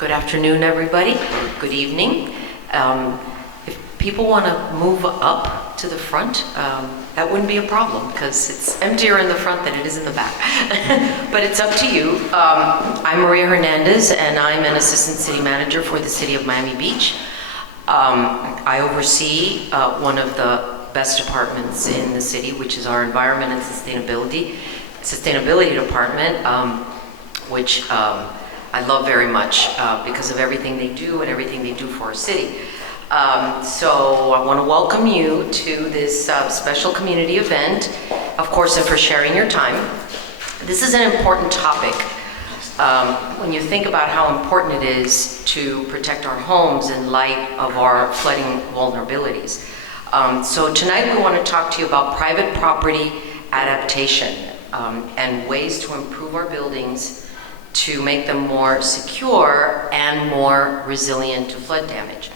Good afternoon, everybody. Good evening. If people want to move up to the front, that wouldn't be a problem because it's emptier in the front than it is in the back. But it's up to you. I'm Maria Hernandez, and I'm an assistant city manager for the city of Miami Beach. I oversee one of the best departments in the city, which is our Environment and Sustainability Department, which I love very much because of everything they do and everything they do for our city. So I want to welcome you to this special community event, of course, and for sharing your time. This is an important topic. When you think about how important it is to protect our homes in light of our flooding vulnerabilities. So tonight we want to talk to you about private property adaptation and ways to improve our buildings to make them more secure and more resilient to flood damage.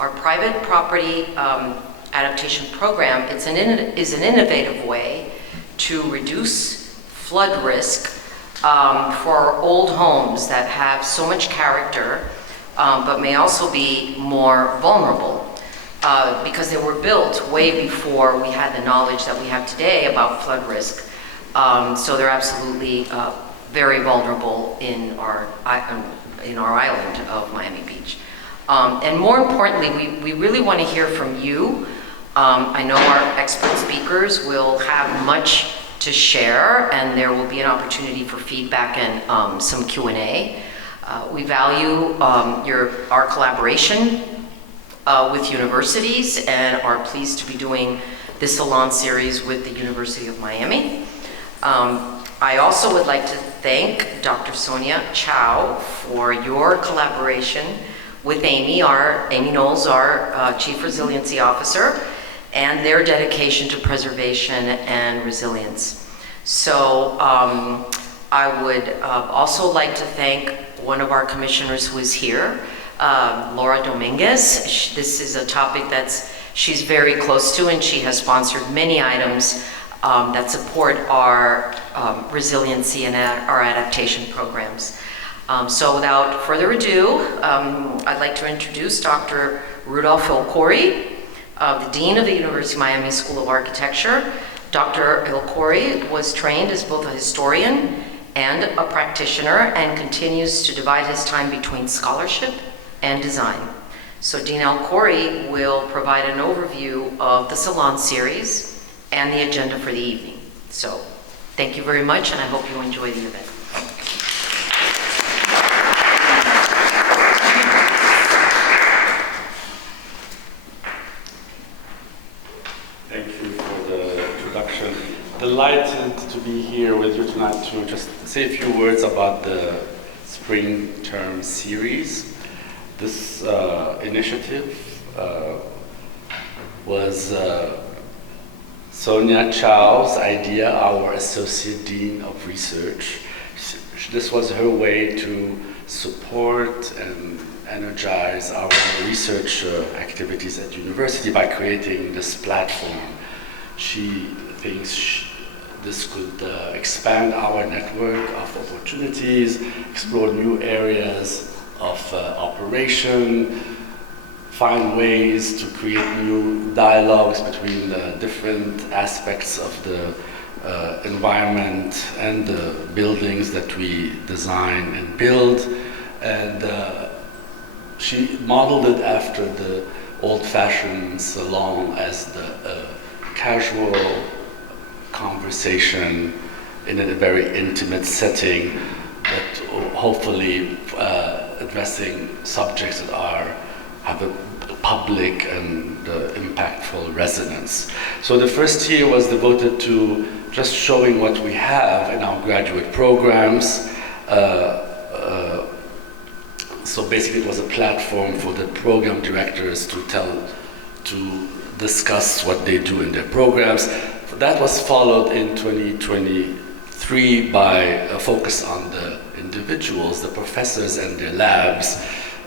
Our private property adaptation program is an innovative way to reduce flood risk for old homes that have so much character, but may also be more vulnerable because they were built way before we had the knowledge that we have today about flood risk. So they're absolutely very vulnerable in our island of Miami Beach. And more importantly, we really want to hear from you. I know our expert speakers will have much to share, and there will be an opportunity for feedback and some Q&A. We value our collaboration with universities and are pleased to be doing this Salon series with the University of Miami. I also would like to thank Dr. Sonia Chow for your collaboration with Amy Knowles, our Chief Resiliency Officer, and their dedication to preservation and resilience. So I would also like to thank one of our commissioners who is here, Laura Dominguez. This is a topic she's very close to, and she has sponsored many items that support our resiliency and our adaptation programs. So without further ado, I'd like to introduce Dr. Rodolphe el-Khoury, the Dean of the University of Miami School of Architecture. Dr. el-Khoury was trained as both a historian and a practitioner and continues to divide his time between scholarship and design. So Dean el-Khoury will provide an overview of the Salon series and the agenda for the evening. So thank you very much, and I hope you enjoy the event. Thank you for the introduction. Delighted to be here with you tonight to just say a few words about the spring term series. This initiative was Sonia Chow's idea, our Associate Dean of Research. This was her way to support and energize our research activities at university by creating this platform. She thinks this could expand our network of opportunities, explore new areas of operation, find ways to create new dialogues between the different aspects of the environment and the buildings that we design and build. And she modeled it after the old-fashioned salon as the casual conversation in a very intimate setting, but hopefully addressing subjects that have a public and impactful resonance. So the first year was devoted to just showing what we have in our graduate programs. So basically it was a platform for the program directors to discuss what they do in their programs. That was followed in 2023 by a focus on the individuals, the professors and their labs,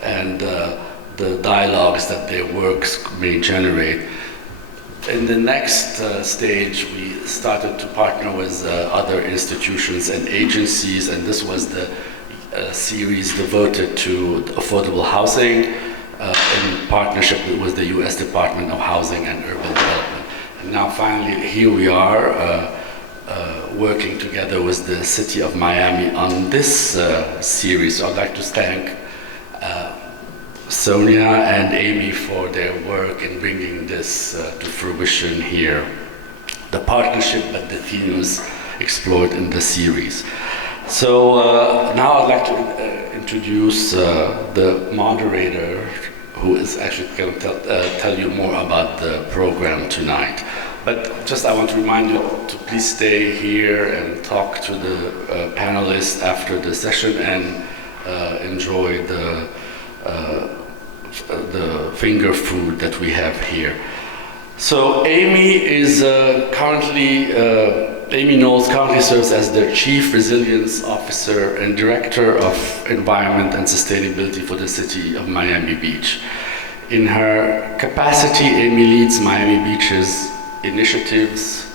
and the dialogues that their works may generate. In the next stage, we started to partner with other institutions and agencies, and this was the a series devoted to affordable housing in partnership with the U.S. Department of Housing and Urban Development. And now finally here we are working together with the City of Miami on this series. So I'd like to thank Sonia and Amy for their work in bringing this to fruition here. The partnership, but the themes explored in the series. So now I'd like to introduce the moderator, who is actually going to tell you more about the program tonight. But just I want to remind you to please stay here and talk to the panelists after the session and enjoy the finger food that we have here. So Amy is Amy Knowles currently serves as the Chief Resilience Officer and Director of Environment and Sustainability for the City of Miami Beach. In her capacity, Amy leads Miami Beach's initiatives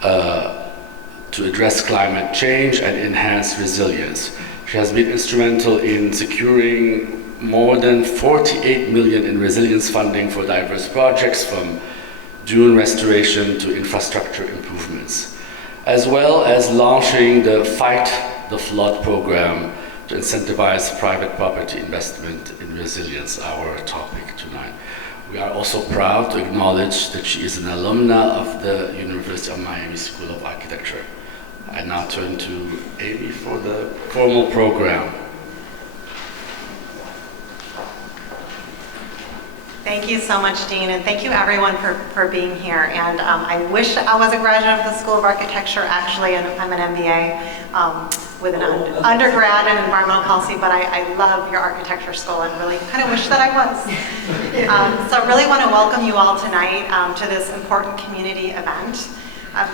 to address climate change and enhance resilience. She has been instrumental in securing more than 48 million in resilience funding for diverse projects, from dune restoration to infrastructure improvements, as well as launching the Fight the Flood program to incentivize private property investment in resilience, our topic tonight. We are also proud to acknowledge that she is an alumna of the University of Miami School of Architecture. I now turn to Amy for the formal program. Thank you so much, Dean, and thank you everyone for being here. And I wish I was a graduate of the School of Architecture. Actually, I'm an MBA with an undergrad in environmental policy, but I love your architecture school and really kind of wish that I was. So I really want to welcome you all tonight to this important community event.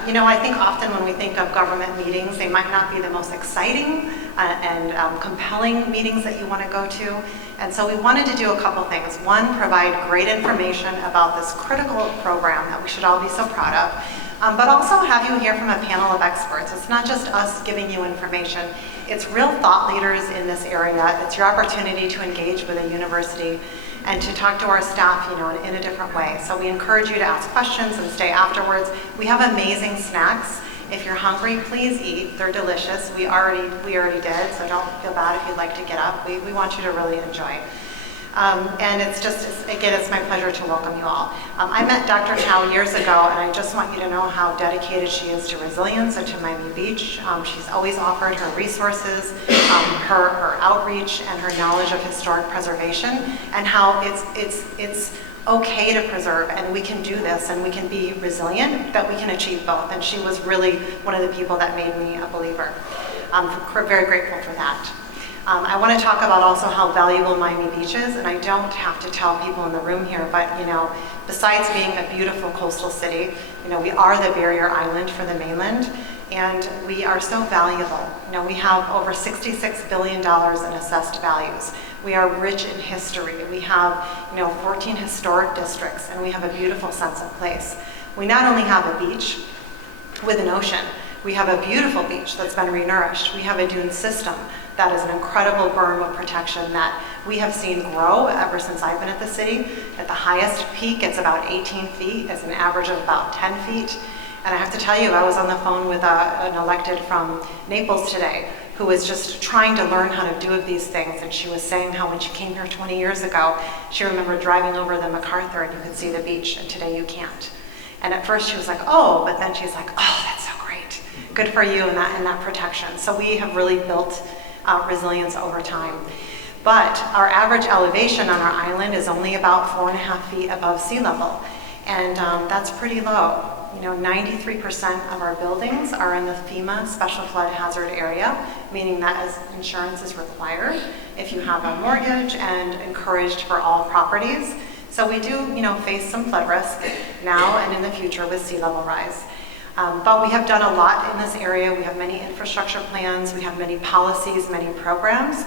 You know, I think often when we think of government meetings, they might not be the most exciting and compelling meetings that you want to go to. And so we wanted to do a couple things. One, provide great information about this critical program that we should all be so proud of, but also have you hear from a panel of experts. It's not just us giving you information. It's real thought leaders in this area. It's your opportunity to engage with a university and to talk to our staff, you know, in a different way. So we encourage you to ask questions and stay afterwards. We have amazing snacks. If you're hungry, please eat. They're delicious. We already did, so don't feel bad if you'd like to get up. We want you to really enjoy. And it's my pleasure to welcome you all. I met Dr. Chow years ago, and I just want you to know how dedicated she is to resilience and to Miami Beach. She's always offered her resources, her outreach, and her knowledge of historic preservation, and how it's okay to preserve, and we can do this, and we can be resilient, that we can achieve both. And she was really one of the people that made me a believer. I'm very grateful for that. I want to talk about also how valuable Miami Beach is, and I don't have to tell people in the room here, but you know, besides being a beautiful coastal city, you know, we are the barrier island for the mainland, and we are so valuable. You know, we have over $66 billion in assessed values. We are rich in history. We have, you know, 14 historic districts, and we have a beautiful sense of place. We not only have a beach with an ocean, we have a beautiful beach that's been renourished. We have a dune system that is an incredible berm of protection that we have seen grow ever since I've been at the city. At the highest peak, it's about 18 feet. It's an average of about 10 feet. And I have to tell you, I was on the phone with an elected from Naples today who was just trying to learn how to do these things. And she was saying how when she came here 20 years ago, she remembered driving over the MacArthur and you could see the beach, and today you can't. And at first she was like, oh, but then she's like, oh, that's so great. Good for you and that protection. So we have really built resilience over time. But our average elevation on our island is only about 4.5 feet above sea level. And that's pretty low. You know, 93% of our buildings are in the FEMA special flood hazard area, meaning that as insurance is required if you have a mortgage and encouraged for all properties. So we do, you know, face some flood risk now and in the future with sea level rise. But we have done a lot in this area. We have many infrastructure plans. We have many policies, many programs.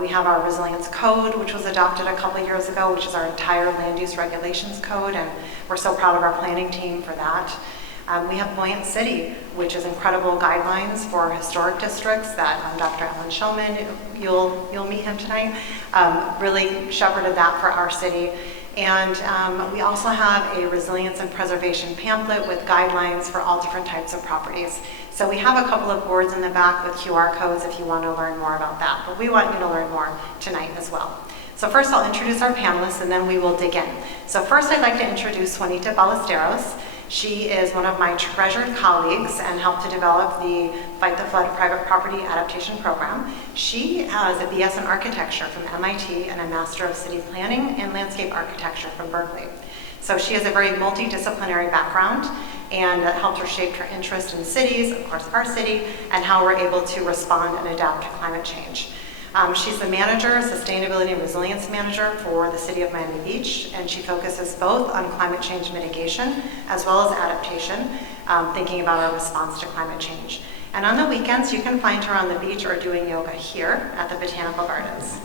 We have our resilience code, which was adopted a couple of years ago, which is our entire land use regulations code, and we're so proud of our planning team for that. We have Buoyant City, which is incredible guidelines for historic districts that Dr. Allan Shulman, you'll meet him tonight, really shepherded that for our city. And we also have a resilience and preservation pamphlet with guidelines for all different types of properties. So we have a couple of boards in the back with QR codes if you want to learn more about that, but we want you to learn more tonight as well. So first I'll introduce our panelists and then we will dig in. So first I'd like to introduce Juanita Ballesteros. She is one of my treasured colleagues and helped to develop the Fight the Flood Private Property Adaptation Program. She has a BS in Architecture from MIT and a Master of City Planning and Landscape Architecture from Berkeley. So she has a very multidisciplinary background, and that helped her shape her interest in cities, of course our city, and how we're able to respond and adapt to climate change. She's the manager, sustainability and resilience manager for the city of Miami Beach, and she focuses both on climate change mitigation as well as adaptation, thinking about our response to climate change. And on the weekends, you can find her on the beach or doing yoga here at the Botanical Gardens.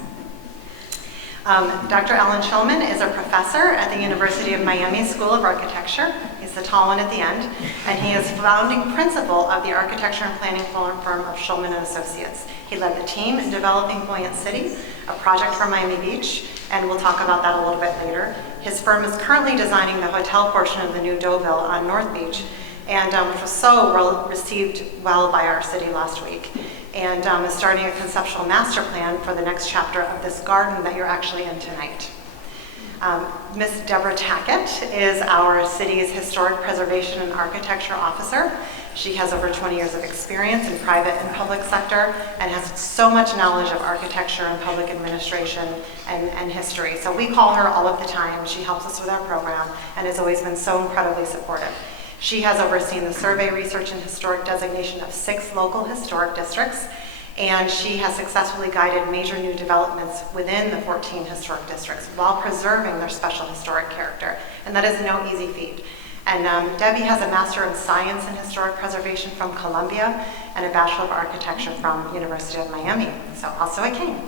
Dr. Allan Shulman is a professor at the University of Miami School of Architecture. He's the tall one at the end, and he is founding principal of the architecture and planning firm of Shulman and Associates. He led the team in developing Buoyant City, a project for Miami Beach, and we'll talk about that a little bit later. His firm is currently designing the hotel portion of the new Deauville on North Beach, and which was so well received by our city last week. And is starting a conceptual master plan for the next chapter of this garden that you're actually in tonight. Miss Deborah Tacket is our city's historic preservation and architecture officer. She has over 20 years of experience in private and public sector and has so much knowledge of architecture and public administration and history. So we call her all of the time. She helps us with our program and has always been so incredibly supportive. She has overseen the survey, research, and historic designation of 6 local historic districts, and she has successfully guided major new developments within the 14 historic districts while preserving their special historic character, and that is no easy feat. And Debbie has a Master of Science in Historic Preservation from Columbia and a Bachelor of Architecture from University of Miami, so also a King.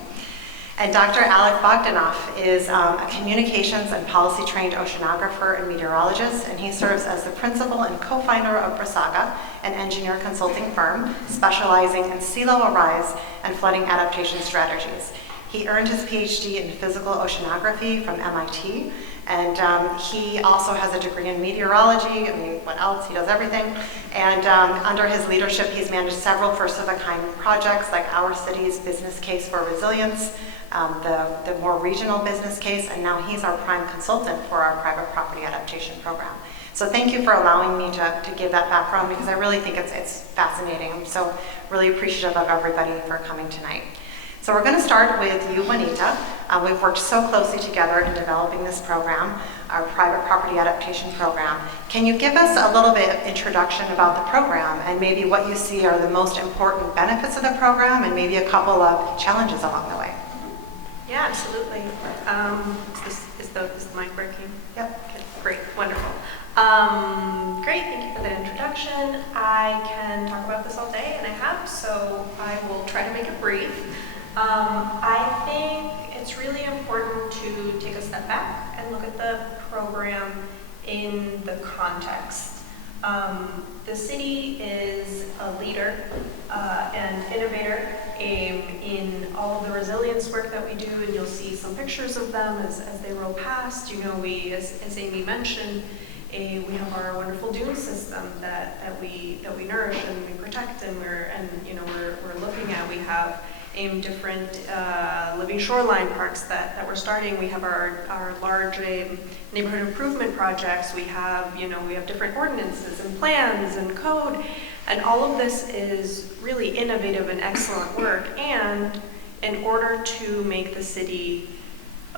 And Dr. Alec Bogdanoff is a communications and policy-trained oceanographer and meteorologist, and he serves as the principal and co-founder of Brizaga, an engineer consulting firm specializing in sea level rise and flooding adaptation strategies. He earned his Ph.D. in physical oceanography from MIT, and he also has a degree in meteorology. I mean, what else? He does everything. And under his leadership, he's managed several first-of-a-kind projects, like our city's business case for resilience, the more regional business case, and now he's our prime consultant for our private property adaptation program. So thank you for allowing me to give that background, because I really think it's fascinating. I'm so really appreciative of everybody for coming tonight. So we're going to start with you, Juanita. We've worked so closely together in developing this program, our private property adaptation program. Can you give us a little bit of introduction about the program and maybe what you see are the most important benefits of the program and maybe a couple of challenges along the way? Yeah, absolutely. Is the mic working? Yep. Okay, great, wonderful. Great, thank you for that introduction. I can talk about this all day, and I have, so I will try to make it brief. I think it's really important to take a step back and look at the program in the context. The city is a leader and innovator in all of the resilience work that we do, and you'll see some pictures of them as they roll past. You know, we, as Amy mentioned, we have our wonderful dune system that we nourish and we protect, and we're looking at. We have different living shoreline parks that we're starting. We have our large neighborhood improvement projects. We have different ordinances and plans and code, and all of this is really innovative and excellent work. And in order to make the city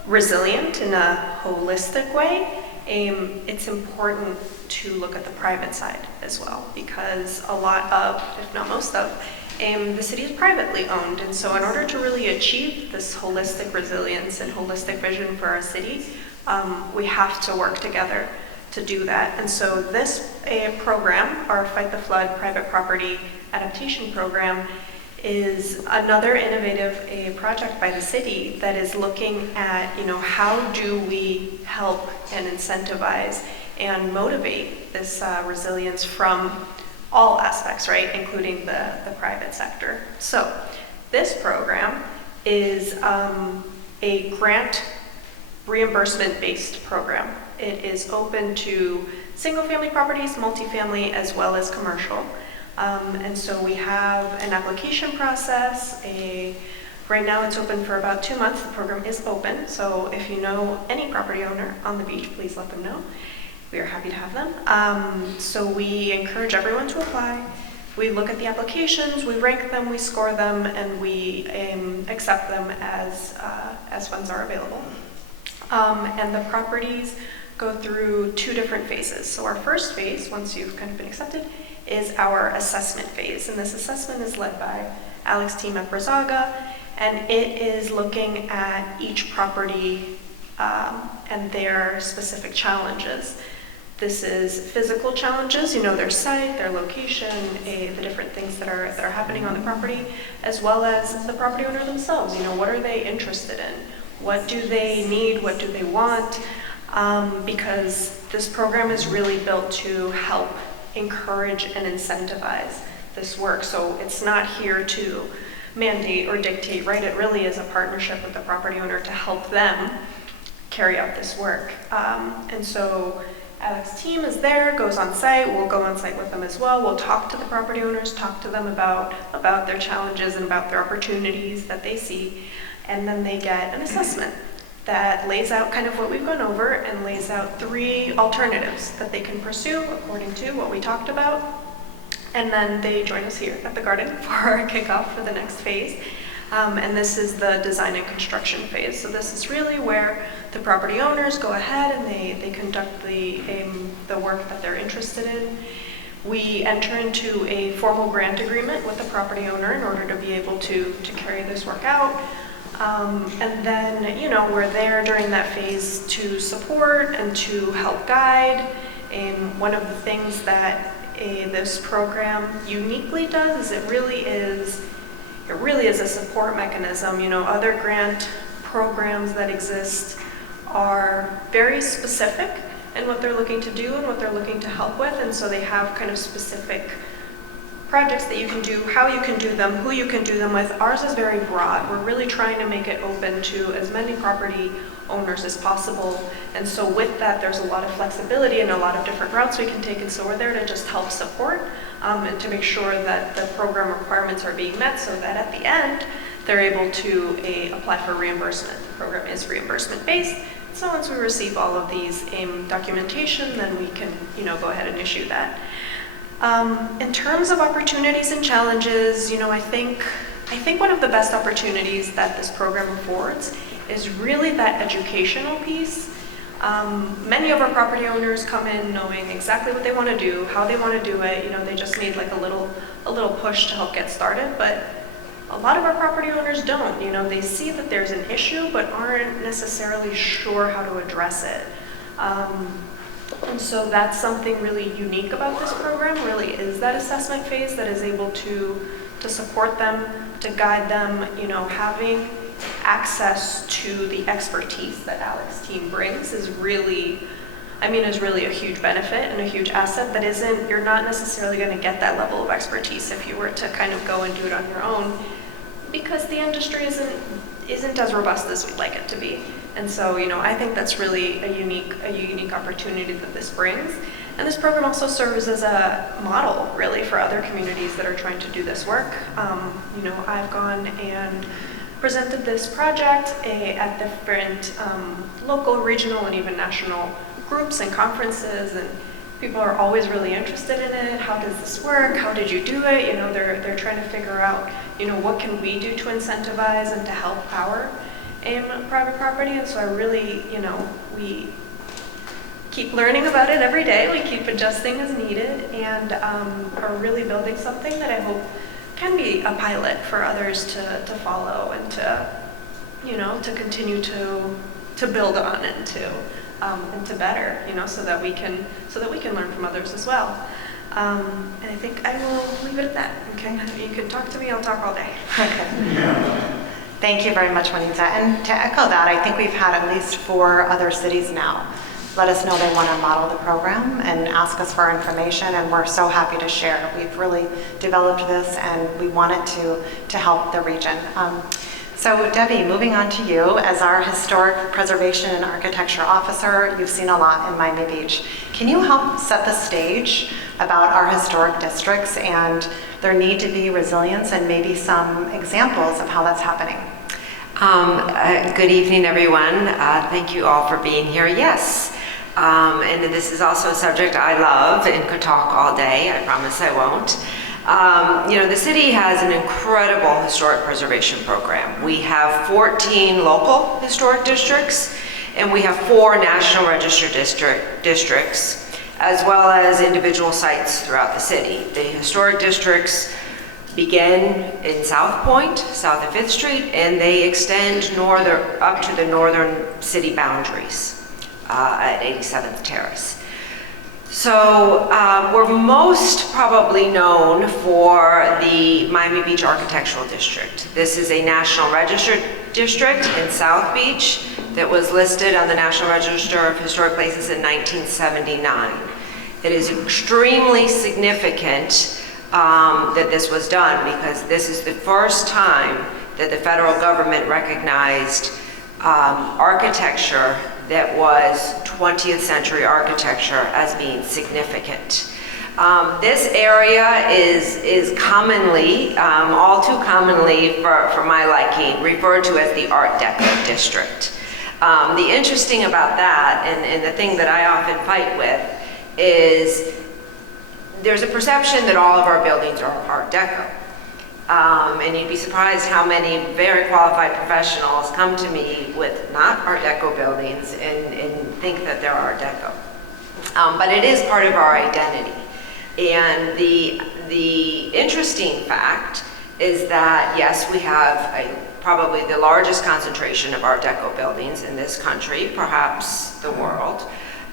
resilient in a holistic way, it's important to look at the private side as well, because a lot of, if not most of, the city is privately owned. And so in order to really achieve this holistic resilience and holistic vision for our city, we have to work together to do that. And so this program, our Fight the Flood Private Property Adaptation Program, is another innovative project by the city that is looking at, how do we help and incentivize and motivate this resilience from all aspects, right, including the private sector. So this program is a grant reimbursement-based program. It is open to single-family properties, multifamily, as well as commercial. And so we have an application process. Right now it's open for about 2 months. The program is open, so if you know any property owner on the beach, please let them know. We are happy to have them. So we encourage everyone to apply. We look at the applications, we rank them, we score them, and we accept them as funds are available. And the properties go through 2 different phases. So our first phase, once you've kind of been accepted, is our assessment phase. And this assessment is led by Alec's team at Brizaga, and it is looking at each property and their specific challenges. This is physical challenges, their site, their location, the different things that are happening on the property, as well as the property owner themselves. What are they interested in? What do they need? What do they want? Because this program is really built to help encourage and incentivize this work. So it's not here to mandate or dictate, right? It really is a partnership with the property owner to help them carry out this work. And so Alec's team is there, goes on site. We'll go on site with them as well. We'll talk to the property owners, talk to them about their challenges and about their opportunities that they see. And then they get an assessment that lays out kind of what we've gone over and lays out 3 alternatives that they can pursue according to what we talked about. And then they join us here at the garden for our kickoff for the next phase. And this is the design and construction phase. So this is really where the property owners go ahead and they conduct the work that they're interested in. We enter into a formal grant agreement with the property owner in order to be able to carry this work out. And then, we're there during that phase to support and to help guide. And one of the things that this program uniquely does is it really is a support mechanism. Other grant programs that exist are very specific in what they're looking to do and what they're looking to help with, and so they have kind of specific projects that you can do, how you can do them, who you can do them with. Ours is very broad. We're really trying to make it open to as many property owners as possible, and so with that there's a lot of flexibility and a lot of different routes we can take, and so we're there to just help support and to make sure that the program requirements are being met so that at the end they're able to apply for reimbursement. The program is reimbursement based, so once we receive all of these documentation, then we can go ahead and issue that. In terms of opportunities and challenges, I think one of the best opportunities that this program affords is really that educational piece. Many of our property owners come in knowing exactly what they want to do, how they want to do it. They just need like a little push to help get started. But a lot of our property owners don't. They see that there's an issue, but aren't necessarily sure how to address it. And so that's something really unique about this program, really is that assessment phase that is able to support them, to guide them, having access to the expertise that Alec's team brings is really a huge benefit and a huge asset that you're not necessarily going to get that level of expertise if you were to kind of go and do it on your own, because the industry isn't as robust as we'd like it to be. And so, I think that's really a unique opportunity that this brings. And this program also serves as a model, really, for other communities that are trying to do this work. I've gone and presented this project at different local, regional, and even national groups and conferences, and people are always really interested in it. How does this work? How did you do it? They're trying to figure out, what can we do to incentivize and to help our private property. And so I really, we keep learning about it every day. We keep adjusting as needed, and are really building something that I hope can be a pilot for others to follow and to continue to build on and to better, so that we can learn from others as well. And I think I will leave it at that. Okay, you can talk to me. I'll talk all day. Okay. Thank you very much, Juanita. And to echo that, I think we've had at least 4 other cities now let us know they want to model the program and ask us for information, and we're so happy to share. We've really developed this and we want it to help the region. So Debbie, moving on to you. As our Historic Preservation and Architecture Officer, you've seen a lot in Miami Beach. Can you help set the stage about our historic districts and their need to be resilience, and maybe some examples of how that's happening? Good evening, everyone. Thank you all for being here. Yes, and this is also a subject I love and could talk all day. I promise I won't. The city has an incredible historic preservation program. We have 14 local historic districts, and we have 4 National Register districts, as well as individual sites throughout the city. The historic districts begin in South Point, south of 5th Street, and they extend up to the northern city boundaries at 87th Terrace. So we're most probably known for the Miami Beach Architectural District. This is a National Register district in South Beach that was listed on the National Register of Historic Places in 1979. It is extremely significant that this was done, because this is the first time that the federal government recognized architecture that was 20th century architecture as being significant. This area is commonly, all too commonly for my liking, referred to as the Art Deco district. The interesting about that, and the thing that I often fight with, is there's a perception that all of our buildings are Art Deco. And you'd be surprised how many very qualified professionals come to me with not Art Deco buildings and think that they're Art Deco. But it is part of our identity. And the interesting fact is that, yes, we have probably the largest concentration of Art Deco buildings in this country, perhaps the world.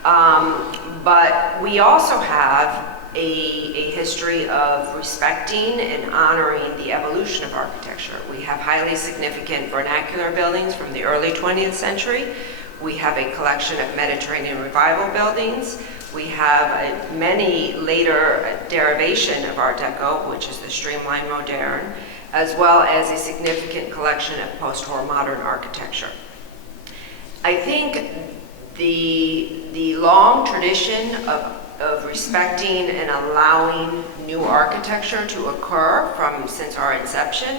But we also have a history of respecting and honoring the evolution of architecture. We have highly significant vernacular buildings from the early 20th century. We have a collection of Mediterranean Revival buildings. We have many later derivation of Art Deco, which is the streamlined modern, as well as a significant collection of post-war modern architecture. I think the long tradition of respecting and allowing new architecture to occur since our inception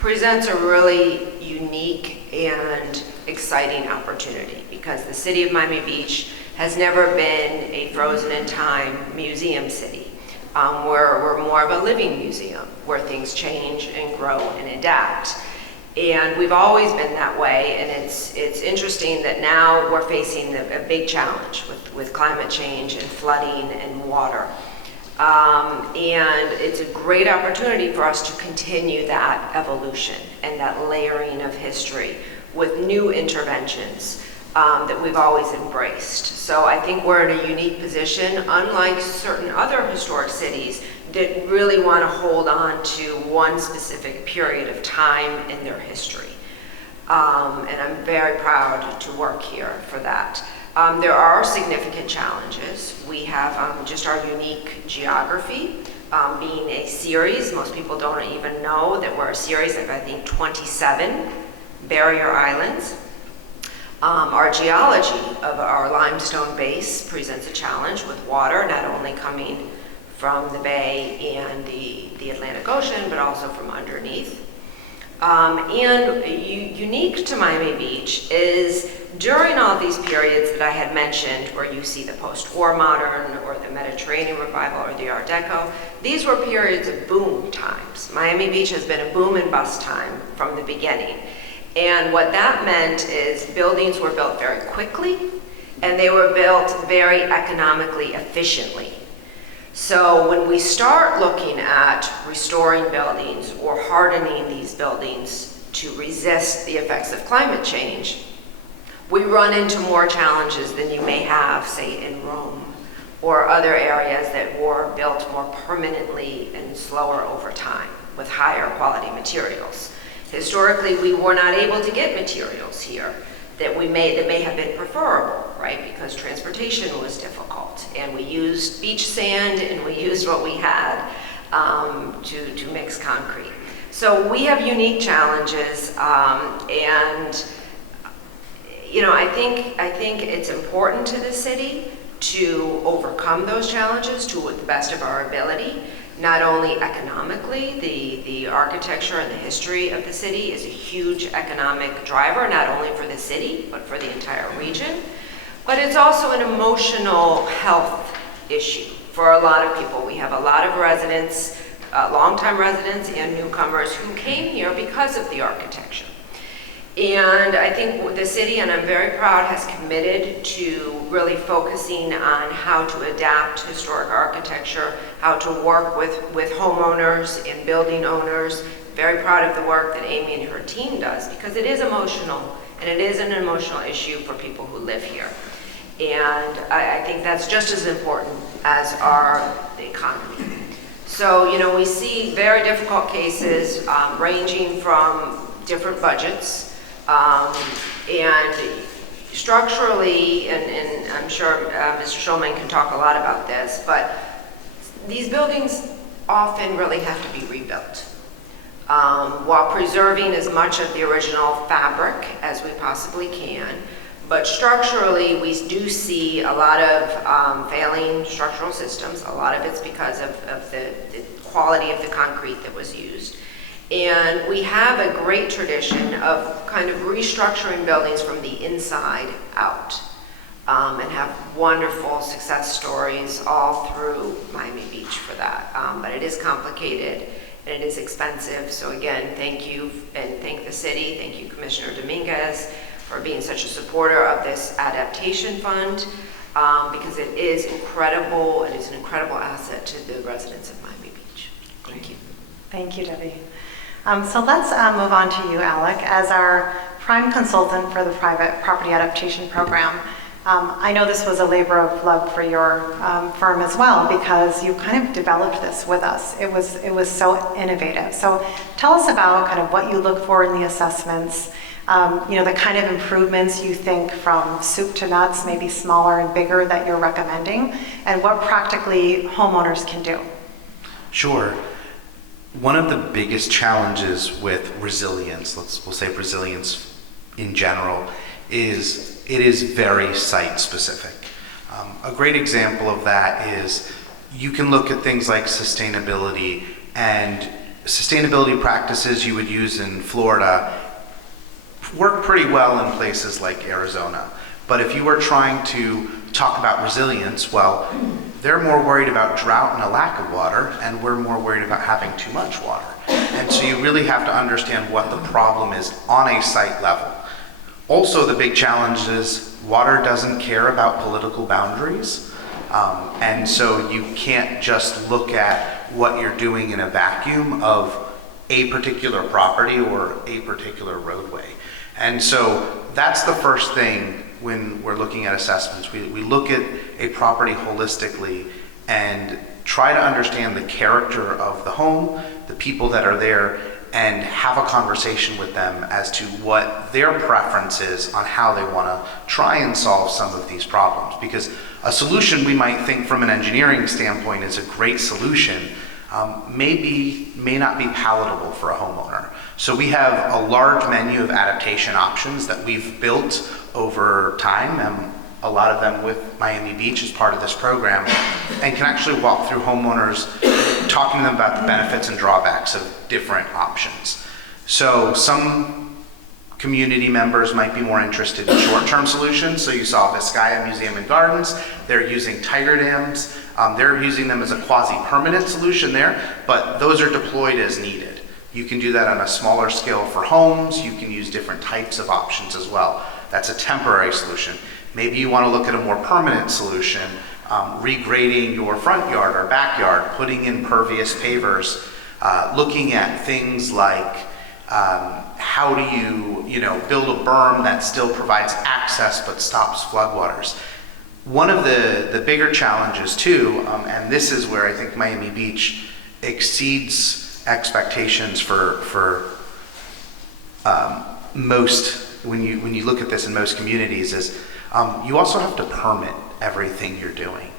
presents a really unique and exciting opportunity, because the city of Miami Beach has never been a frozen in time museum city. We're more of a living museum where things change and grow and adapt. And we've always been that way, and it's interesting that now we're facing a big challenge with climate change and flooding and water. And it's a great opportunity for us to continue that evolution and that layering of history with new interventions that we've always embraced. So I think we're in a unique position, unlike certain other historic cities that really want to hold on to one specific period of time in their history. And I'm very proud to work here for that. There are significant challenges. We have just our unique geography, being a series. Most people don't even know that we're a series of, I think, 27 barrier islands. Our geology of our limestone base presents a challenge with water not only coming from the bay and the Atlantic Ocean, but also from underneath. And unique to Miami Beach is during all these periods that I had mentioned, where you see the post-war modern or the Mediterranean Revival or the Art Deco, these were periods of boom times. Miami Beach has been a boom and bust time from the beginning. And what that meant is buildings were built very quickly, and they were built very economically efficiently. So when we start looking at restoring buildings or hardening these buildings to resist the effects of climate change, we run into more challenges than you may have, say, in Rome or other areas that were built more permanently and slower over time with higher quality materials. Historically, we were not able to get materials here that may have been preferable, right? Because transportation was difficult, and we used beach sand, and we used what we had to mix concrete. So we have unique challenges, and you know, I think it's important to the city to overcome those challenges to the best of our ability. Not only economically, the architecture and the history of the city is a huge economic driver, not only for the city, but for the entire region. But it's also an emotional health issue for a lot of people. We have a lot of residents, longtime residents and newcomers who came here because of the architecture. And I think the city, and I'm very proud, has committed to really focusing on how to adapt historic architecture, how to work with homeowners and building owners. Very proud of the work that Amy and her team does, because it is emotional, and it is an emotional issue for people who live here. And I think that's just as important as the economy. So, you know, we see very difficult cases ranging from different budgets, and structurally, and I'm sure Mr. Shulman can talk a lot about this, but these buildings often really have to be rebuilt while preserving as much of the original fabric as we possibly can. But structurally, we do see a lot of failing structural systems. A lot of it's because of the quality of the concrete that was used. And we have a great tradition of kind of restructuring buildings from the inside out, and have wonderful success stories all through Miami Beach for that. But it is complicated and it is expensive. So again, thank you, and thank the city, thank you Commissioner Dominguez for being such a supporter of this adaptation fund, because it is incredible. It is an incredible asset to the residents of Miami Beach. Thank you. Thank you, Debbie. So let's move on to you, Alec, as our prime consultant for the private property adaptation program. I know this was a labor of love for your firm as well, because you kind of developed this with us. It was so innovative. So tell us about kind of what you look for in the assessments, you know, the kind of improvements you think from soup to nuts, maybe smaller and bigger, that you're recommending, and what practically homeowners can do. Sure. One of the biggest challenges with resilience, we'll say resilience in general, is it is very site specific. A great example of that is you can look at things like sustainability, and sustainability practices you would use in Florida work pretty well in places like Arizona. But if you are trying to talk about resilience, well, they're more worried about drought and a lack of water, and we're more worried about having too much water. And so you really have to understand what the problem is on a site level. Also, the big challenge is water doesn't care about political boundaries. And so you can't just look at what you're doing in a vacuum of a particular property or a particular roadway. And so that's the first thing when we're looking at assessments. We look at a property holistically and try to understand the character of the home, the people that are there, and have a conversation with them as to what their preference is on how they want to try and solve some of these problems. Because a solution we might think from an engineering standpoint is a great solution, may not be palatable for a homeowner. So we have a large menu of adaptation options that we've built over time, and a lot of them with Miami Beach as part of this program, and can actually walk through homeowners, talking to them about the benefits and drawbacks of different options. So some community members might be more interested in short-term solutions. So you saw Vizcaya Museum and Gardens, they're using tiger dams. They're using them as a quasi-permanent solution there, but those are deployed as needed. You can do that on a smaller scale for homes. You can use different types of options as well. That's a temporary solution. Maybe you want to look at a more permanent solution, regrading your front yard or backyard, putting in pervious pavers, looking at things like how do you build a berm that still provides access but stops floodwaters. One of the bigger challenges too, and this is where I think Miami Beach exceeds expectations for most when you look at this in most communities is you also have to permit everything you're doing,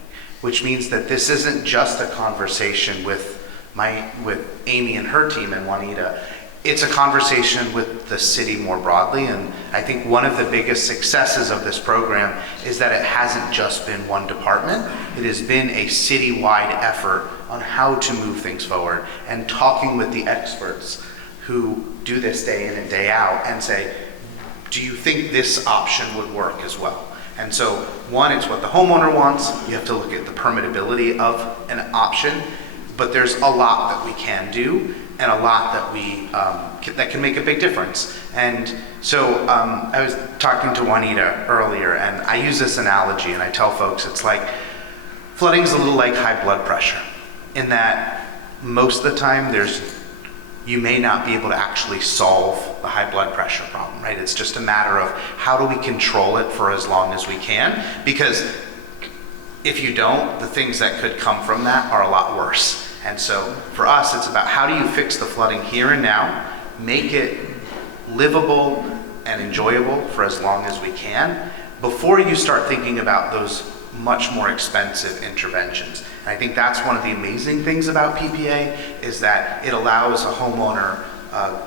which means that this isn't just a conversation with Amy and her team and Juanita. It's a conversation with the city more broadly, and I think one of the biggest successes of this program is that it hasn't just been one department. It has been a citywide effort on how to move things forward, and talking with the experts who do this day in and day out and say, do you think this option would work as well? And so, one, it's what the homeowner wants. You have to look at the permittability of an option, but there's a lot that we can do, and a lot that we that can make a big difference. And so I was talking to Juanita earlier, and I use this analogy, and I tell folks it's like flooding's a little like high blood pressure, in that most of the time you may not be able to actually solve the high blood pressure problem, right? It's just a matter of how do we control it for as long as we can, because if you don't, the things that could come from that are a lot worse. And so for us, it's about how do you fix the flooding here and now, make it livable and enjoyable for as long as we can, before you start thinking about those much more expensive interventions. And I think that's one of the amazing things about PPA, is that it allows a homeowner, a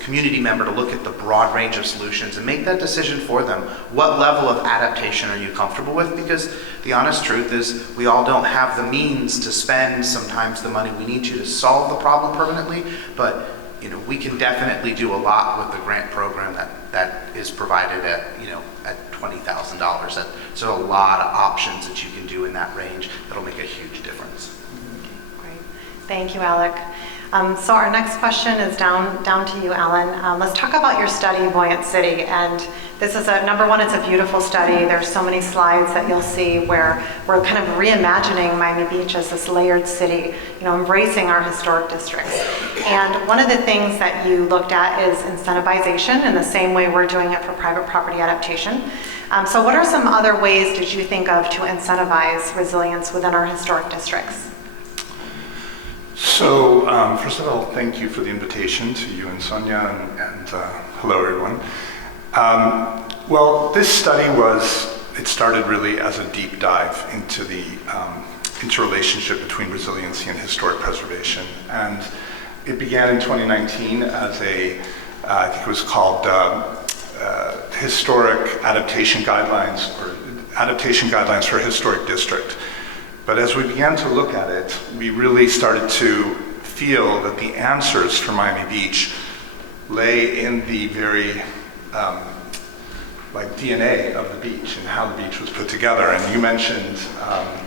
community member, to look at the broad range of solutions and make that decision for them. What level of adaptation are you comfortable with? Because the honest truth is we all don't have the means to spend sometimes the money we need to solve the problem permanently, but we can definitely do a lot with the grant program that is provided at $20,000. So a lot of options that you can do in that range that'll make a huge difference. Great. Thank you, Alec. So our next question is down to you, Allan. Let's talk about your study, Buoyant City. And this is number one, it's a beautiful study. There's so many slides that you'll see where we're kind of reimagining Miami Beach as this layered city, embracing our historic districts. And one of the things that you looked at is incentivization, in the same way we're doing it for private property adaptation. So what are some other ways did you think of to incentivize resilience within our historic districts? So, first of all, thank you for the invitation, to you and Sonia, and hello everyone. Well, this study started really as a deep dive into the interrelationship between resiliency and historic preservation. And it began in 2019 as I think it was called Historic Adaptation Guidelines, or Adaptation Guidelines for a Historic District. But as we began to look at it, we really started to feel that the answers for Miami Beach lay in the very DNA of the beach and how the beach was put together. And you mentioned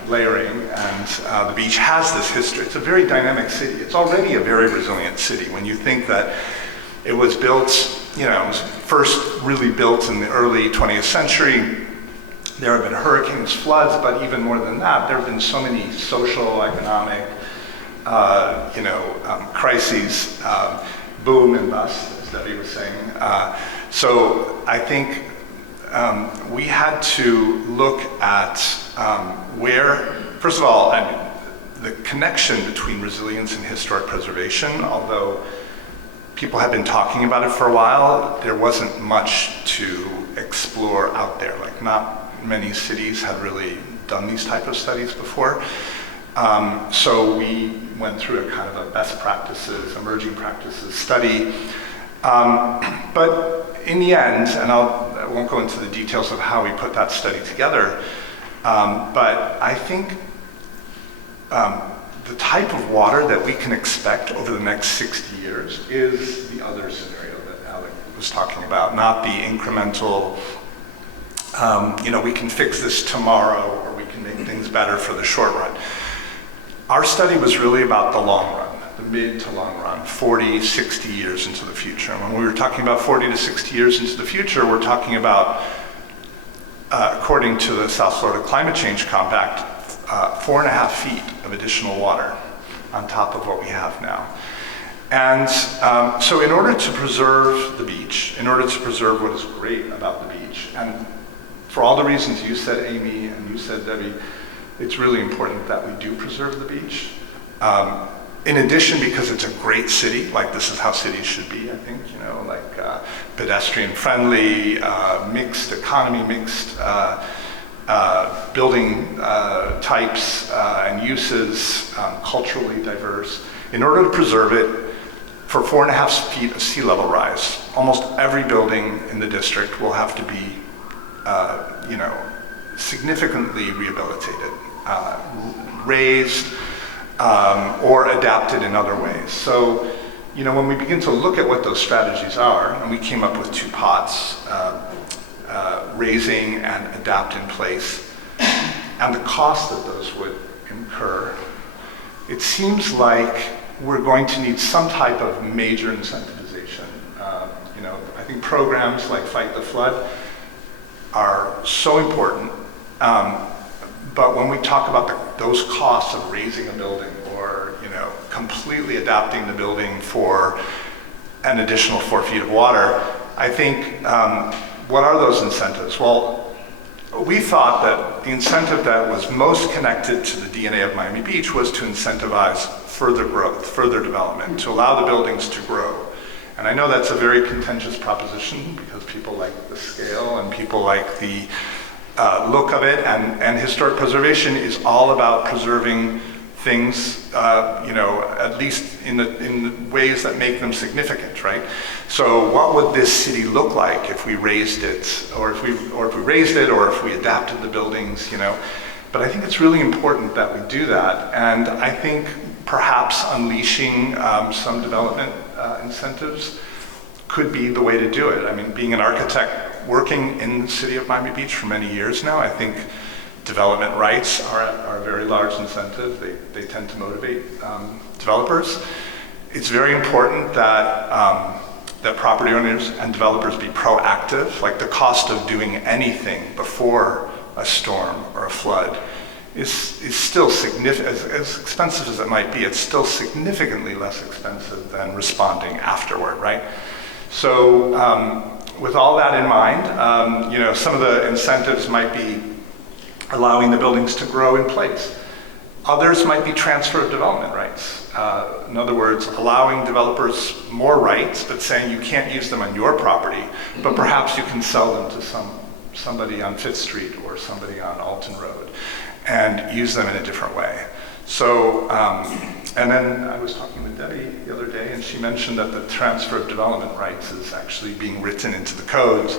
layering, and the beach has this history. It's a very dynamic city. It's already a very resilient city. When you think that it was built, it was first really built in the early 20th century. There have been hurricanes, floods, but even more than that, there have been so many social, economic, crises, boom and bust, as Debbie was saying. So I think we had to look at where, first of all, the connection between resilience and historic preservation, although people had been talking about it for a while, there wasn't much to explore out there. Like, not many cities had really done these type of studies before. So we went through a kind of a best practices, emerging practices study. But in the end, and I won't go into the details of how we put that study together, but I think the type of water that we can expect over the next 60 years is the other scenario that Alec was talking about, not the incremental, we can fix this tomorrow, or we can make things better for the short run. Our study was really about the long run, the mid to long run, 40, 60 years into the future. And when we were talking about 40 to 60 years into the future, we're talking about, according to the South Florida Climate Change Compact, 4.5 feet of additional water on top of what we have now. And so in order to preserve the beach, in order to preserve what is great about the beach, and for all the reasons you said, Amy, and you said, Debbie, it's really important that we do preserve the beach. In addition, because it's a great city, like this is how cities should be, I think, pedestrian-friendly, mixed economy, mixed building types and uses, culturally diverse. In order to preserve it, for 4.5 feet of sea level rise, almost every building in the district will have to be, significantly rehabilitated, raised, or adapted in other ways. So, when we begin to look at what those strategies are, and we came up with 2 pots, raising and adapt in place, and the cost that those would incur, it seems like we're going to need some type of major incentivization. I think programs like Fight the Flood are so important, but when we talk about those costs of raising a building or completely adapting the building for an additional 4 feet of water, I think what are those incentives? Well, we thought that the incentive that was most connected to the DNA of Miami Beach was to incentivize further growth, further development, to allow the buildings to grow. And I know that's a very contentious proposition because people like the scale and people like the look of it, and historic preservation is all about preserving things, at least in the ways that make them significant, right? So what would this city look like if we raised it, or if we adapted the buildings, But I think it's really important that we do that, and I think perhaps unleashing some development incentives could be the way to do it. I mean, being an architect working in the city of Miami Beach for many years now, I think development rights are a very large incentive. They tend to motivate developers. It's very important that that property owners and developers be proactive. Like the cost of doing anything before a storm or a flood is still significant. As expensive as it might be, it's still significantly less expensive than responding afterward, right? So with all that in mind, some of the incentives might be allowing the buildings to grow in place. Others might be transfer of development rights. In other words, allowing developers more rights, but saying you can't use them on your property, but perhaps you can sell them to somebody on 5th Street or somebody on Alton Road and use them in a different way. So, and then I was talking with Debbie the other day, and she mentioned that the transfer of development rights is actually being written into the codes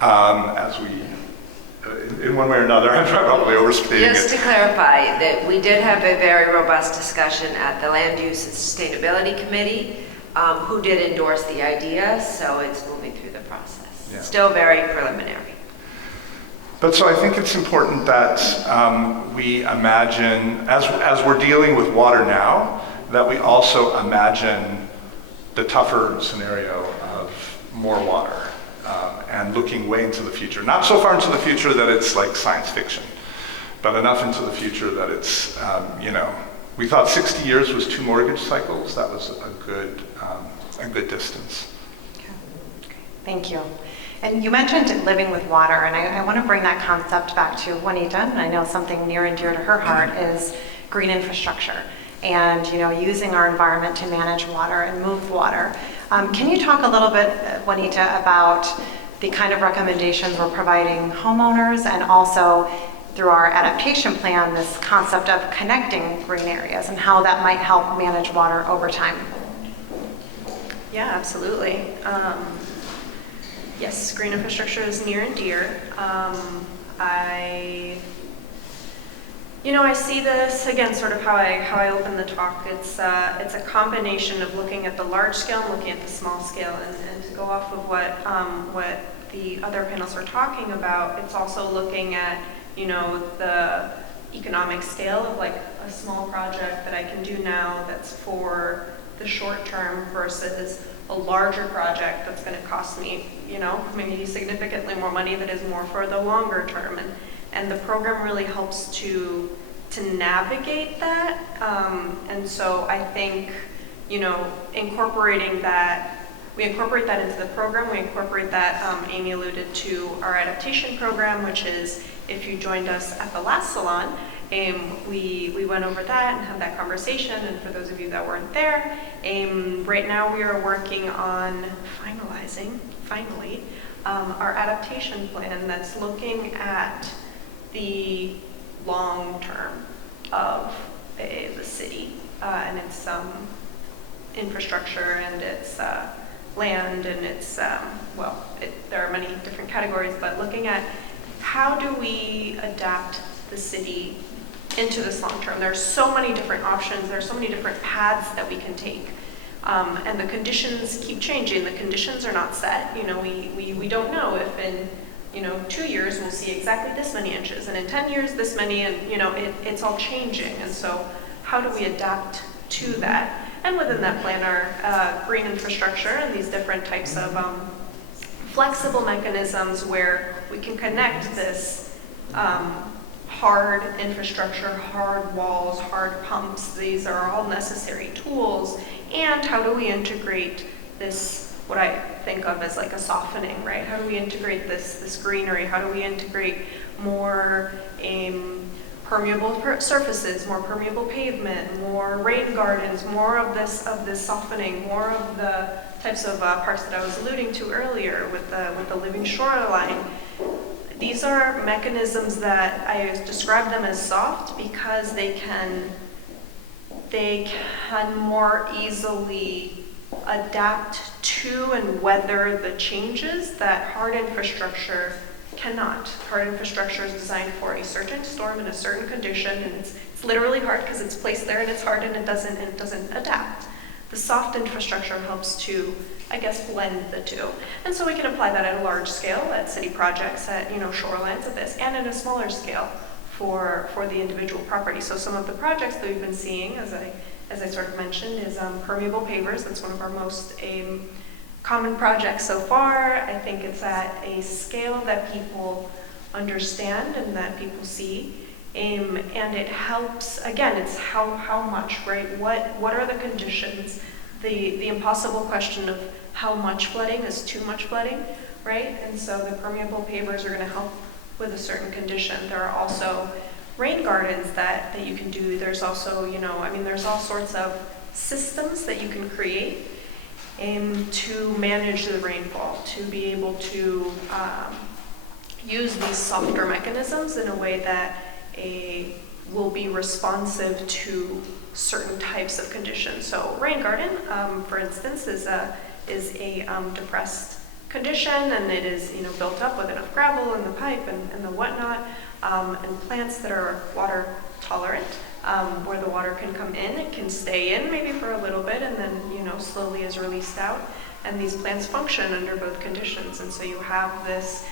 as we, in one way or another. I'm probably overstating it. Just to clarify, that we did have a very robust discussion at the Land Use and Sustainability Committee, who did endorse the idea, so it's moving through the process. Yeah. Still very preliminary. But so I think it's important that we imagine, as we're dealing with water now, that we also imagine the tougher scenario of more water and looking way into the future. Not so far into the future that it's like science fiction, but enough into the future that it's, we thought 60 years was 2 mortgage cycles. That was a good distance. Okay. Thank you. And you mentioned living with water, and I want to bring that concept back to Juanita, and I know something near and dear to her heart is green infrastructure and using our environment to manage water and move water. Can you talk a little bit, Juanita, about the kind of recommendations we're providing homeowners, and also through our adaptation plan, this concept of connecting green areas and how that might help manage water over time? Yeah, absolutely. Yes, green infrastructure is near and dear. I see this again, sort of how I opened the talk. It's a combination of looking at the large scale and looking at the small scale, and to go off of what the other panels were talking about. It's also looking at the economic scale of like a small project that I can do now that's for the short term versus a larger project that's going to cost me, maybe significantly more money that is more for the longer term. And the program really helps to navigate that. And so I think, incorporating that, we incorporate that into the program. We incorporate that, Amy alluded to our adaptation program, which is, if you joined us at the last Salon, we went over that and had that conversation, and for those of you that weren't there, right now we are working on finalizing finally, our adaptation plan that's looking at the long term of the city and its infrastructure and its land and its, there are many different categories, but looking at how do we adapt the city into this long term. There are so many different options, there are so many different paths that we can take. And the conditions keep changing. The conditions are not set. You know, we don't know if in 2 years we'll see exactly this many inches, and in 10 years this many, and it's all changing. And so, how do we adapt to that? And within that plan are green infrastructure and these different types of flexible mechanisms where we can connect this hard infrastructure, hard walls, hard pumps. These are all necessary tools. And how do we integrate this, what I think of as like a softening, right? How do we integrate this greenery? How do we integrate more permeable surfaces, more permeable pavement, more rain gardens, more of this softening, more of the types of parks that I was alluding to earlier with the living shoreline. These are mechanisms that I describe them as soft because they can more easily adapt to and weather the changes that hard infrastructure cannot. Hard infrastructure is designed for a certain storm in a certain condition, and it's literally hard because it's placed there and it's hard and it doesn't adapt. The soft infrastructure helps to, I guess, blend the two. And so we can apply that at a large scale, at city projects, at shorelines, at this, and at a smaller scale for the individual property. So some of the projects that we've been seeing, as I sort of mentioned, is permeable pavers. That's one of our most common projects so far. I think it's at a scale that people understand and that people see. And it helps, again, it's how much, right? What are the conditions? The impossible question of how much flooding is too much flooding, right? And so the permeable pavers are going to help with a certain condition. There are also rain gardens that you can do. There's also, there's all sorts of systems that you can create to manage the rainfall, to be able to use these softer mechanisms in a way that will be responsive to certain types of conditions. So rain garden, for instance, is a depressed condition, and it is built up with enough gravel and the pipe and the whatnot, and plants that are water tolerant, where the water can come in, it can stay in maybe for a little bit, and then slowly is released out. And these plants function under both conditions, and so you have this,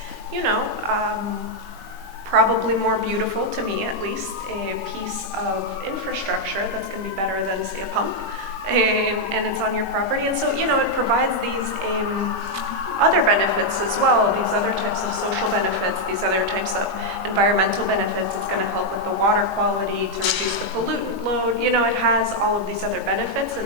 probably more beautiful, to me at least, a piece of infrastructure that's going to be better than, say, a pump, and it's on your property. And so, it provides these other benefits as well, these other types of social benefits, these other types of environmental benefits. It's going to help with the water quality, to reduce the pollutant load. It has all of these other benefits,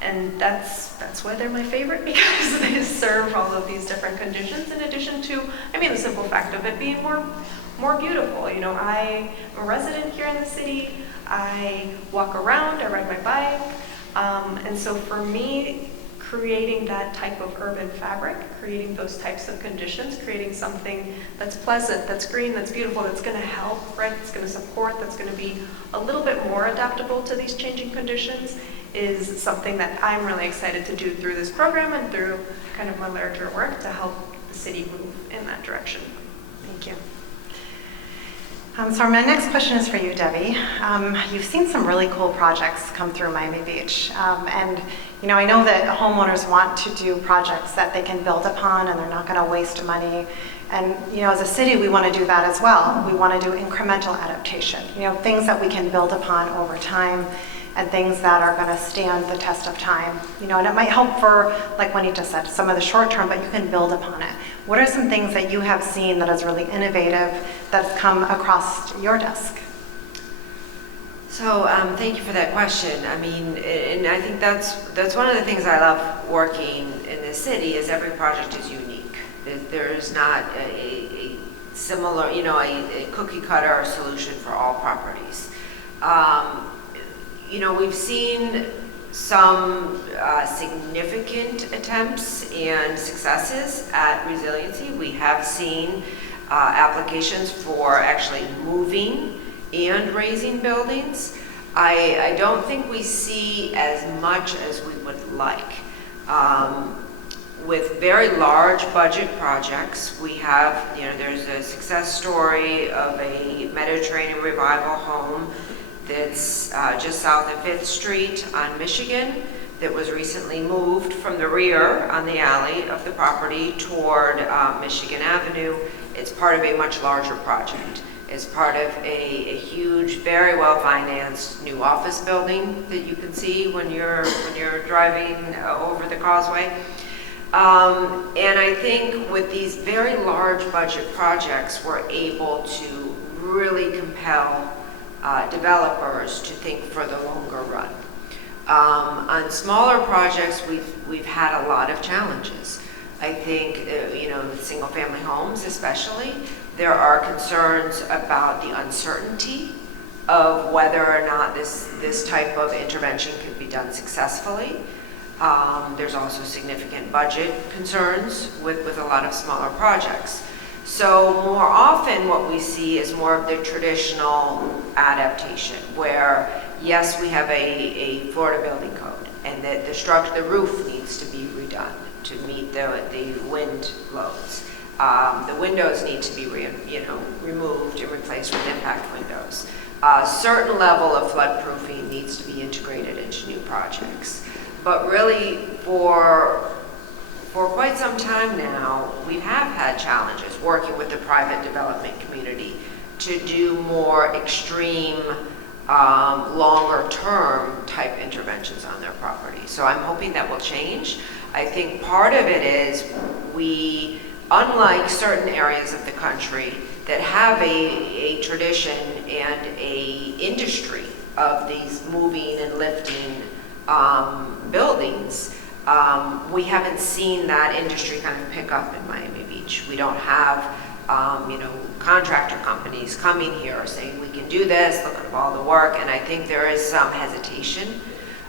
and that's why they're my favorite, because they serve all of these different conditions, in addition to, the simple fact of it being more beautiful. I'm a resident here in the city. I walk around, I ride my bike, and so for me, creating that type of urban fabric, creating those types of conditions, creating something that's pleasant, that's green, that's beautiful, that's going to help, right? That's going to support, that's going to be a little bit more adaptable to these changing conditions, is something that I'm really excited to do through this program and through kind of my literature work to help the city move in that direction. Thank you. So my next question is for you, Debbie. You've seen some really cool projects come through Miami Beach. And I know that homeowners want to do projects that they can build upon and they're not going to waste money. And as a city, we want to do that as well. We want to do incremental adaptation, things that we can build upon over time and things that are going to stand the test of time. And it might help for, like Juanita said, some of the short term, but you can build upon it. What are some things that you have seen that is really innovative that's come across your desk? So thank you for that question. And I think that's one of the things I love working in this city, is every project is unique. There is not a similar, a cookie cutter solution for all properties. We've seen some significant attempts and successes at resiliency. We have seen applications for actually moving and raising buildings. I don't think we see as much as we would like. With very large budget projects, we have, there's a success story of a Mediterranean revival home that's just south of 5th Street on Michigan that was recently moved from the rear on the alley of the property toward Michigan Avenue. It's part of a much larger project. It's part of a huge, very well-financed new office building that you can see when you're driving over the causeway. And I think with these very large budget projects, we're able to really compel developers to think for the longer run. On smaller projects, we've had a lot of challenges. I think, with single-family homes especially, there are concerns about the uncertainty of whether or not this type of intervention can be done successfully. There's also significant budget concerns with a lot of smaller projects. So more often what we see is more of the traditional adaptation, where yes, we have a Florida building code, and that the roof needs to be redone to meet the wind loads. The windows need to be removed and replaced with impact windows. A certain level of floodproofing needs to be integrated into new projects. But really, for quite some time now, we have had challenges working with the private development community to do more extreme, longer-term type interventions on their property. So I'm hoping that will change. I think part of it is we, unlike certain areas of the country that have a tradition and a industry of these moving and lifting buildings, we haven't seen that industry kind of pick up in Miami Beach. We don't have, contractor companies coming here saying we can do this, look at all the work, and I think there is some hesitation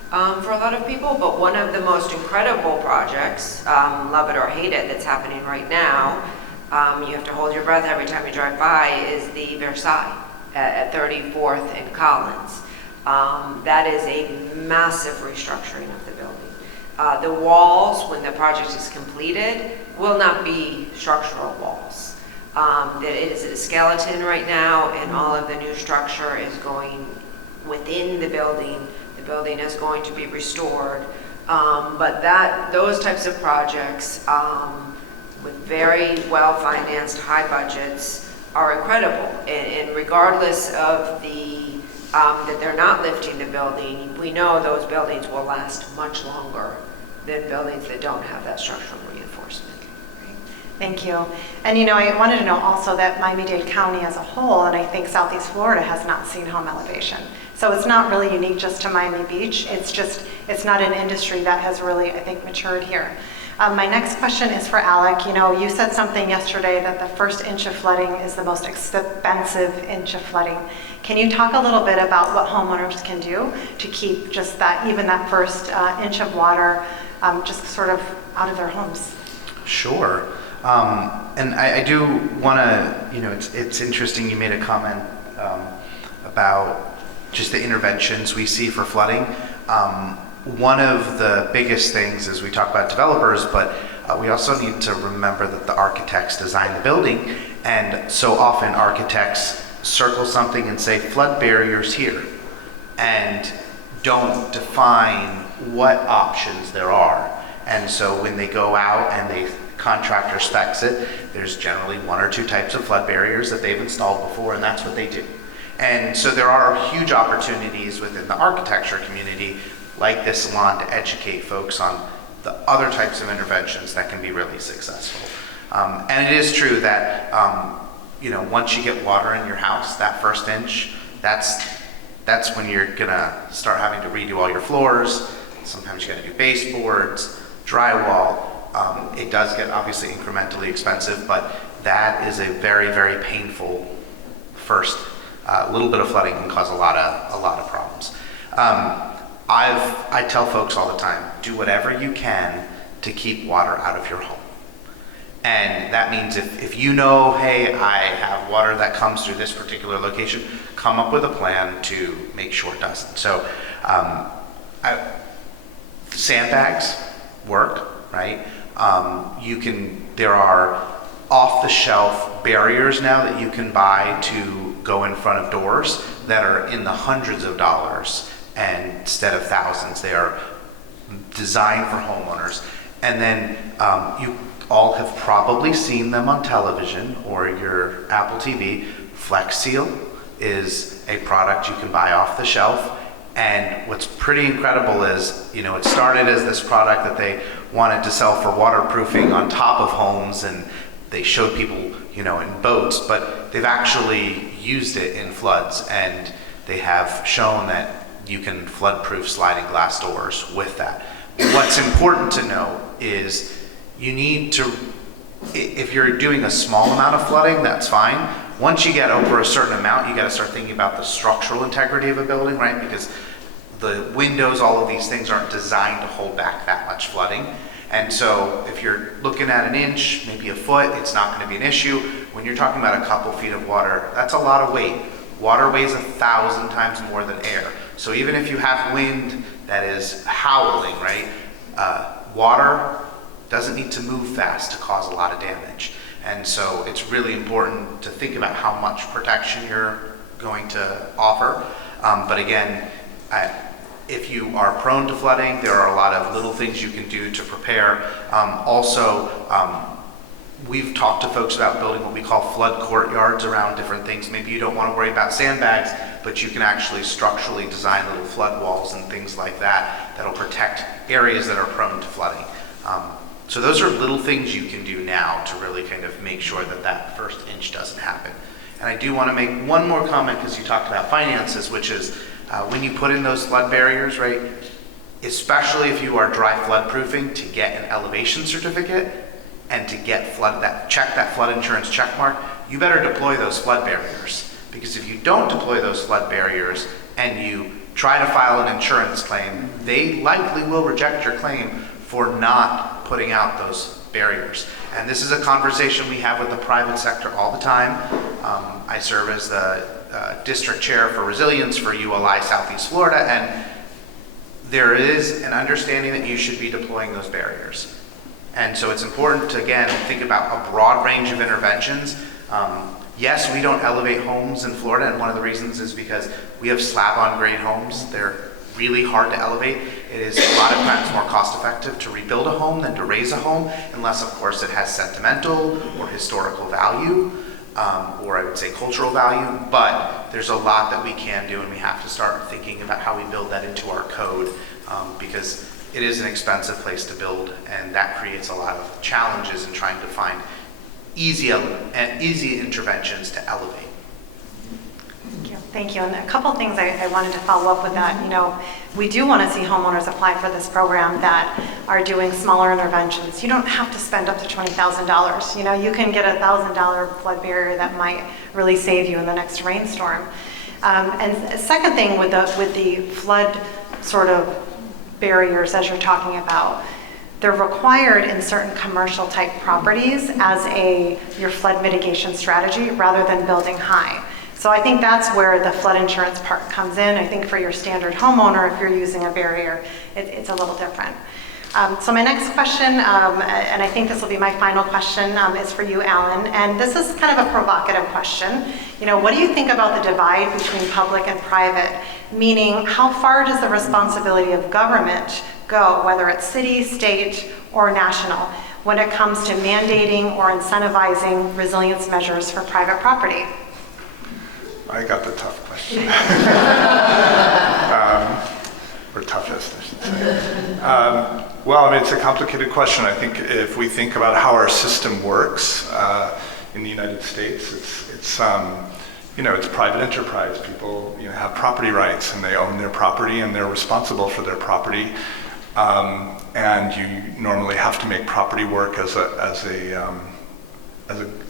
for a lot of people, but one of the most incredible projects, love it or hate it, that's happening right now, you have to hold your breath every time you drive by, is the Versailles at 34th and Collins. That is a massive restructuring of the building. The walls, when the project is completed, will not be structural walls. It is a skeleton right now, and all of the new structure is going within the building. The building is going to be restored. But those types of projects with very well-financed, high budgets are incredible. And regardless of that they're not lifting the building, we know those buildings will last much longer than buildings that don't have that structural reinforcement. Thank you. And I wanted to know also that Miami-Dade County as a whole, and I think Southeast Florida, has not seen home elevation. So it's not really unique just to Miami Beach. It's not an industry that has really, I think, matured here. My next question is for Alec. You said something yesterday that the first inch of flooding is the most expensive inch of flooding. Can you talk a little bit about what homeowners can do to keep just even that first inch of water just sort of out of their homes? Sure. And I do want to, it's interesting you made a comment about just the interventions we see for flooding. One of the biggest things is we talk about developers, but we also need to remember that the architects design the building, and so often architects circle something and say flood barriers here, and don't define what options there are. And so when they go out and the contractor specs it, there's generally one or two types of flood barriers that they've installed before, and that's what they do. And so there are huge opportunities within the architecture community like this salon to educate folks on the other types of interventions that can be really successful. And it is true that once you get water in your house, that first inch, that's when you're gonna start having to redo all your floors. Sometimes you gotta do baseboards, drywall. It does get obviously incrementally expensive, but that is a very, very painful first. A little bit of flooding can cause a lot of problems. I tell folks all the time, do whatever you can to keep water out of your home. And that means if you know, hey, I have water that comes through this particular location, come up with a plan to make sure it doesn't. So sandbags work, right? There are off-the-shelf barriers now that you can buy to go in front of doors that are in the hundreds of dollars and instead of thousands. They are designed for homeowners. And then you all have probably seen them on television or your Apple TV. Flex Seal is a product you can buy off the shelf. And what's pretty incredible is, it started as this product that they wanted to sell for waterproofing on top of homes, and they showed people, in boats, but they've actually used it in floods, and they have shown that you can flood-proof sliding glass doors with that. What's important to know is you need to, if you're doing a small amount of flooding, that's fine. Once you get over a certain amount, you got to start thinking about the structural integrity of a building, right? Because the windows, all of these things aren't designed to hold back that much flooding. And so if you're looking at an inch, maybe a foot, it's not going to be an issue. When you're talking about a couple feet of water, that's a lot of weight. Water weighs 1,000 times more than air. So even if you have wind that is howling, right, water doesn't need to move fast to cause a lot of damage. And so it's really important to think about how much protection you're going to offer. But again, if you are prone to flooding, there are a lot of little things you can do to prepare. We've talked to folks about building what we call flood courtyards around different things. Maybe you don't want to worry about sandbags, but you can actually structurally design little flood walls and things like that that'll protect areas that are prone to flooding. So those are little things you can do now to really kind of make sure that that first inch doesn't happen. And I do want to make one more comment because you talked about finances, which is when you put in those flood barriers, right, especially if you are dry flood proofing, to get an elevation certificate and to get that flood insurance check mark, you better deploy those flood barriers. Because if you don't deploy those flood barriers and you try to file an insurance claim, they likely will reject your claim for not putting out those barriers. And this is a conversation we have with the private sector all the time. I serve as the district chair for resilience for ULI Southeast Florida, and there is an understanding that you should be deploying those barriers. And so it's important to, again, think about a broad range of interventions. Yes, we don't elevate homes in Florida, and one of the reasons is because we have slab-on-grade homes. They're really hard to elevate. It is a lot of times more cost-effective to rebuild a home than to raise a home, unless, of course, it has sentimental or historical value, or I would say cultural value. But there's a lot that we can do, and we have to start thinking about how we build that into our code, because it is an expensive place to build, and that creates a lot of challenges in trying to find easy interventions to elevate. Thank you. And a couple of things I wanted to follow up with that. We do want to see homeowners apply for this program that are doing smaller interventions. You don't have to spend up to $20,000. You can get a $1,000 flood barrier that might really save you in the next rainstorm. And second thing with the flood sort of barriers, as you're talking about, they're required in certain commercial type properties as your flood mitigation strategy rather than building high. So I think that's where the flood insurance part comes in. I think for your standard homeowner, if you're using a barrier, it's a little different. So my next question, and I think this will be my final question, is for you, Allan. And this is kind of a provocative question. What do you think about the divide between public and private? Meaning, how far does the responsibility of government go, whether it's city, state, or national, when it comes to mandating or incentivizing resilience measures for private property? I got the tough question. Or toughest, I should say. Well, it's a complicated question. I think if we think about how our system works in the United States, it's private enterprise. People have property rights, and they own their property, and they're responsible for their property. And you normally have to make property work as an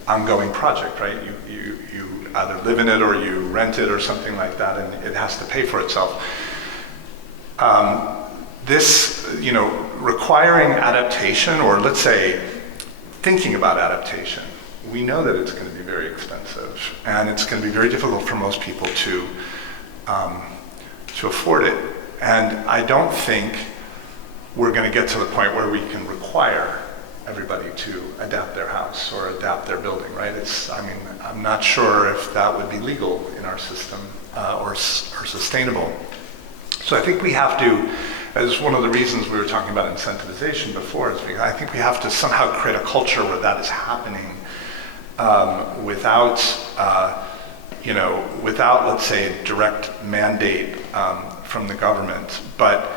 ongoing project, right? You either live in it or you rent it or something like that, and it has to pay for itself. this, requiring adaptation, or let's say thinking about adaptation, we know that it's going to be very expensive, and it's going to be very difficult for most people to afford it. And I don't think we're going to get to the point where we can require everybody to adapt their house or adapt their building, right? I'm not sure if that would be legal in our system or sustainable. So I think we have to, as one of the reasons we were talking about incentivization before, is I think we have to somehow create a culture where that is happening without, let's say, a direct mandate from the government. But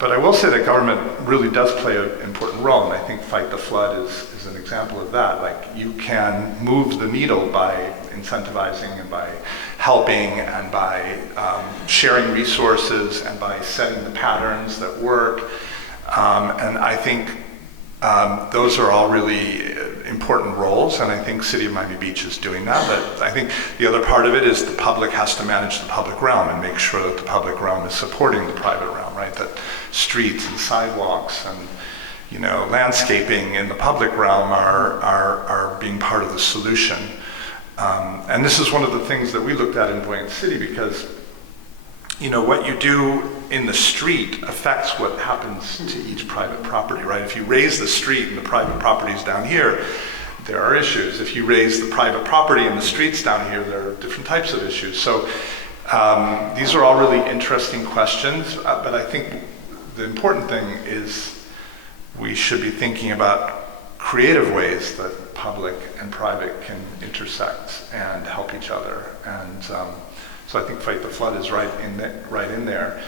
I will say that government really does play an important role, and I think Fight the Flood is an example of that. Like, you can move the needle by incentivizing and by helping and by sharing resources and by setting the patterns that work. And I think those are all really important roles, and I think City of Miami Beach is doing that. But I think the other part of it is the public has to manage the public realm and make sure that the public realm is supporting the private realm, right? That streets and sidewalks and landscaping in the public realm are being part of the solution. And this is one of the things that we looked at in Buoyant City, because what you do in the street affects what happens to each private property, right? If you raise the street and the private properties down here, there are issues. If you raise the private property and the streets down here, there are different types of issues. So these are all really interesting questions, but I think the important thing is we should be thinking about creative ways that public and private can intersect and help each other. And so I think Fight the Flood is right in there.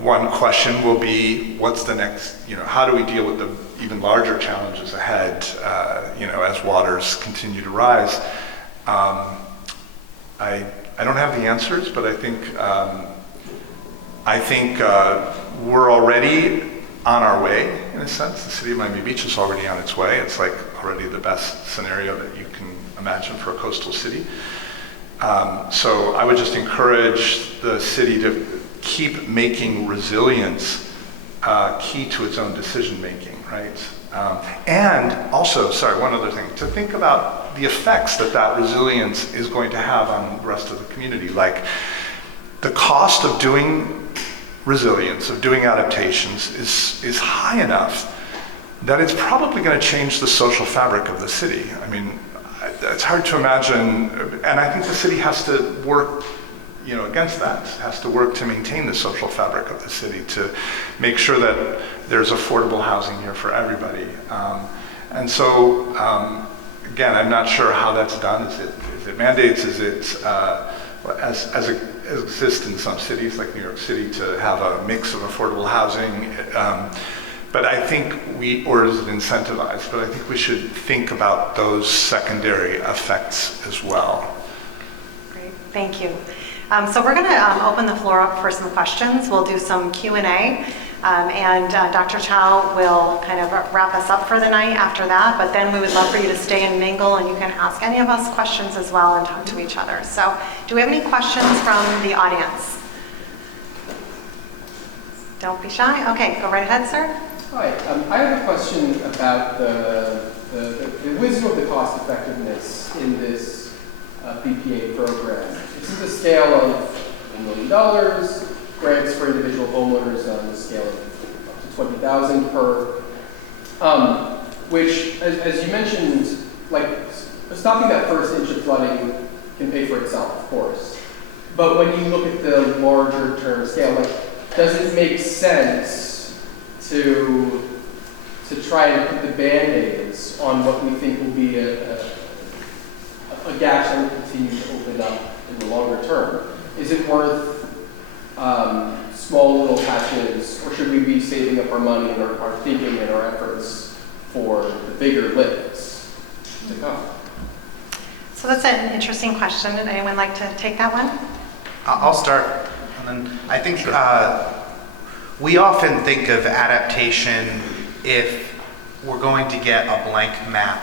One question will be, what's the next, how do we deal with the even larger challenges ahead, as waters continue to rise? I don't have the answers, but I think we're already on our way, in a sense. The City of Miami Beach is already on its way. It's like already the best scenario that you can imagine for a coastal city. So I would just encourage the city to keep making resilience key to its own decision-making, right? And also, one other thing, to think about the effects that resilience is going to have on the rest of the community. Like, the cost of doing resilience, of doing adaptations, is high enough that it's probably going to change the social fabric of the city. I mean, it's hard to imagine, and I think the city has to work against that, has to work to maintain the social fabric of the city, to make sure that there's affordable housing here for everybody. And so, again, I'm not sure how that's done. Is it mandates? Is it, as it exists in some cities, like New York City, to have a mix of affordable housing? But I think or is it incentivized? But I think we should think about those secondary effects as well. Great, thank you. So we're going to open the floor up for some questions. We'll do some Q&A, and Dr. Chow will kind of wrap us up for the night after that, but then we would love for you to stay and mingle, and you can ask any of us questions as well and talk to each other. So do we have any questions from the audience? Don't be shy. Okay, go right ahead, sir. Hi, I have a question about the wisdom of the cost effectiveness in this BPA program. This is the scale of $1 million, grants for individual homeowners on the scale of up to $20,000 per, which, as you mentioned, like, stopping that first inch of flooding can pay for itself, of course. But when you look at the larger term scale, like, does it make sense to try and put the Band-Aids on what we think will be a gap that will continue to open up in the longer term? Is it worth small little patches, or should we be saving up our money and our thinking and our efforts for the bigger lifts to come? So that's an interesting question. Would anyone like to take that one? I'll start, and then I think we often think of adaptation if we're going to get a blank map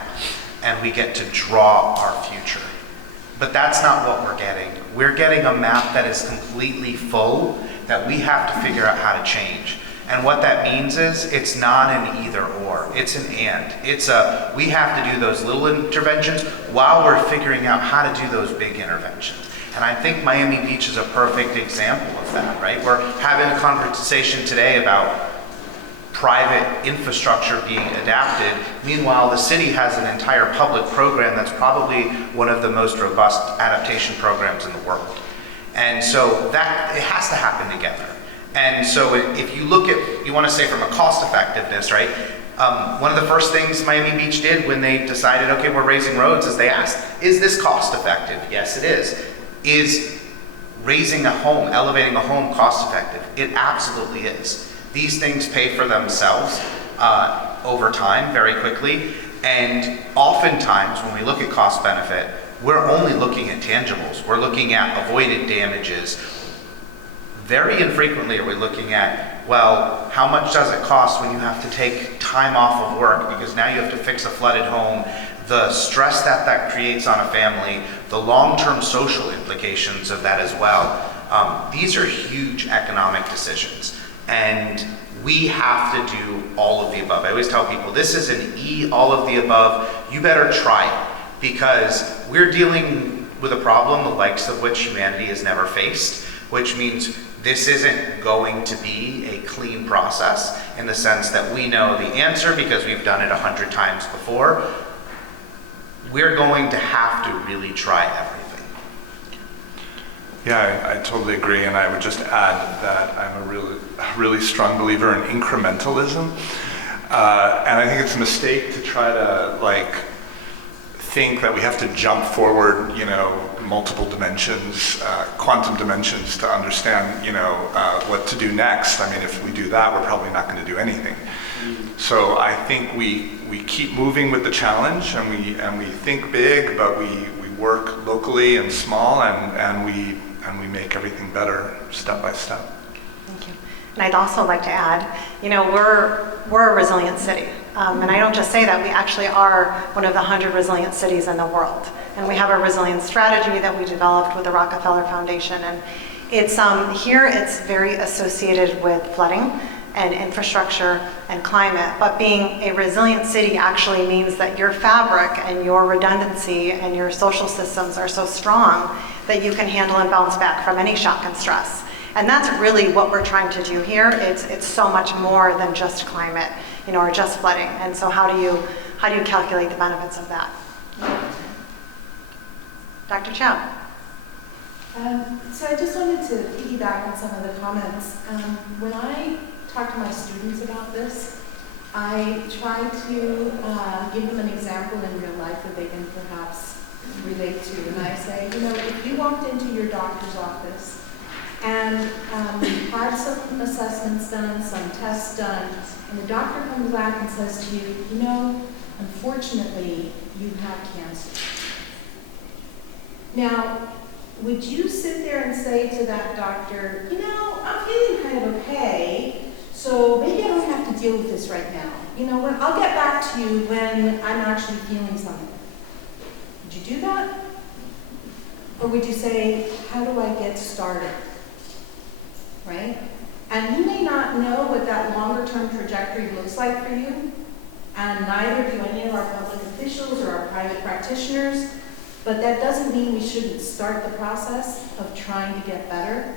and we get to draw our future. But that's not what we're getting. We're getting a map that is completely full that we have to figure out how to change. And what that means is it's not an either or, it's an and. We have to do those little interventions while we're figuring out how to do those big interventions. And I think Miami Beach is a perfect example of that, right? We're having a conversation today about private infrastructure being adapted. Meanwhile, the city has an entire public program that's probably one of the most robust adaptation programs in the world. And so that, it has to happen together. And so if you look at, you want to say from a cost effectiveness, right? One of the first things Miami Beach did when they decided, okay, we're raising roads, is they asked, is this cost effective? Yes, it is. Is raising a home, elevating a home cost effective? It absolutely is. These things pay for themselves over time, very quickly. And oftentimes when we look at cost benefit, we're only looking at tangibles. We're looking at avoided damages. Very infrequently are we looking at, well, how much does it cost when you have to take time off of work because now you have to fix a flooded home, the stress that that creates on a family, the long-term social implications of that as well. These are huge economic decisions, and we have to do all of the above. I always tell people, this is an E, all of the above. You better try it, because we're dealing with a problem the likes of which humanity has never faced, which means this isn't going to be a clean process in the sense that we know the answer because we've done it 100 times before. We're going to have to really try everything. Yeah, I totally agree, and I would just add that I'm a really strong believer in incrementalism, and I think it's a mistake to try to think that we have to jump forward, multiple dimensions, quantum dimensions to understand, what to do next. I mean, if we do that, we're probably not going to do anything. So I think we keep moving with the challenge, and we think big, but we work locally and small, and we make everything better step by step. Thank you. And I'd also like to add, we're a resilient city. And I don't just say that, we actually are one of the 100 resilient cities in the world. And we have a resilience strategy that we developed with the Rockefeller Foundation. And it's here it's very associated with flooding and infrastructure and climate. But being a resilient city actually means that your fabric and your redundancy and your social systems are so strong that you can handle and bounce back from any shock and stress. And that's really what we're trying to do here. It's so much more than just climate, or just flooding. And so how do you calculate the benefits of that? Dr. Chow. So I just wanted to piggyback on some of the comments. When I talk to my students about this, I try to give them an example in real life that they can perhaps relate to. And I say, if you walked into your doctor's office and had some assessments done, some tests done, and the doctor comes back and says to you, unfortunately, you have cancer. Now, would you sit there and say to that doctor, I'm feeling kind of okay, so maybe I don't have to deal with this right now. I'll get back to you when I'm actually feeling something. Would you do that? Or would you say, how do I get started? Right? And you may not know what that longer-term trajectory looks like for you, and neither do any of our public officials or our private practitioners, but that doesn't mean we shouldn't start the process of trying to get better,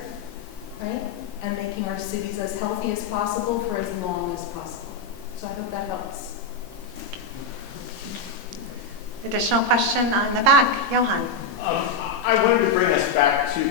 right? And making our cities as healthy as possible for as long as possible. So I hope that helps. Additional question on the back, Johan. I wanted to bring us back to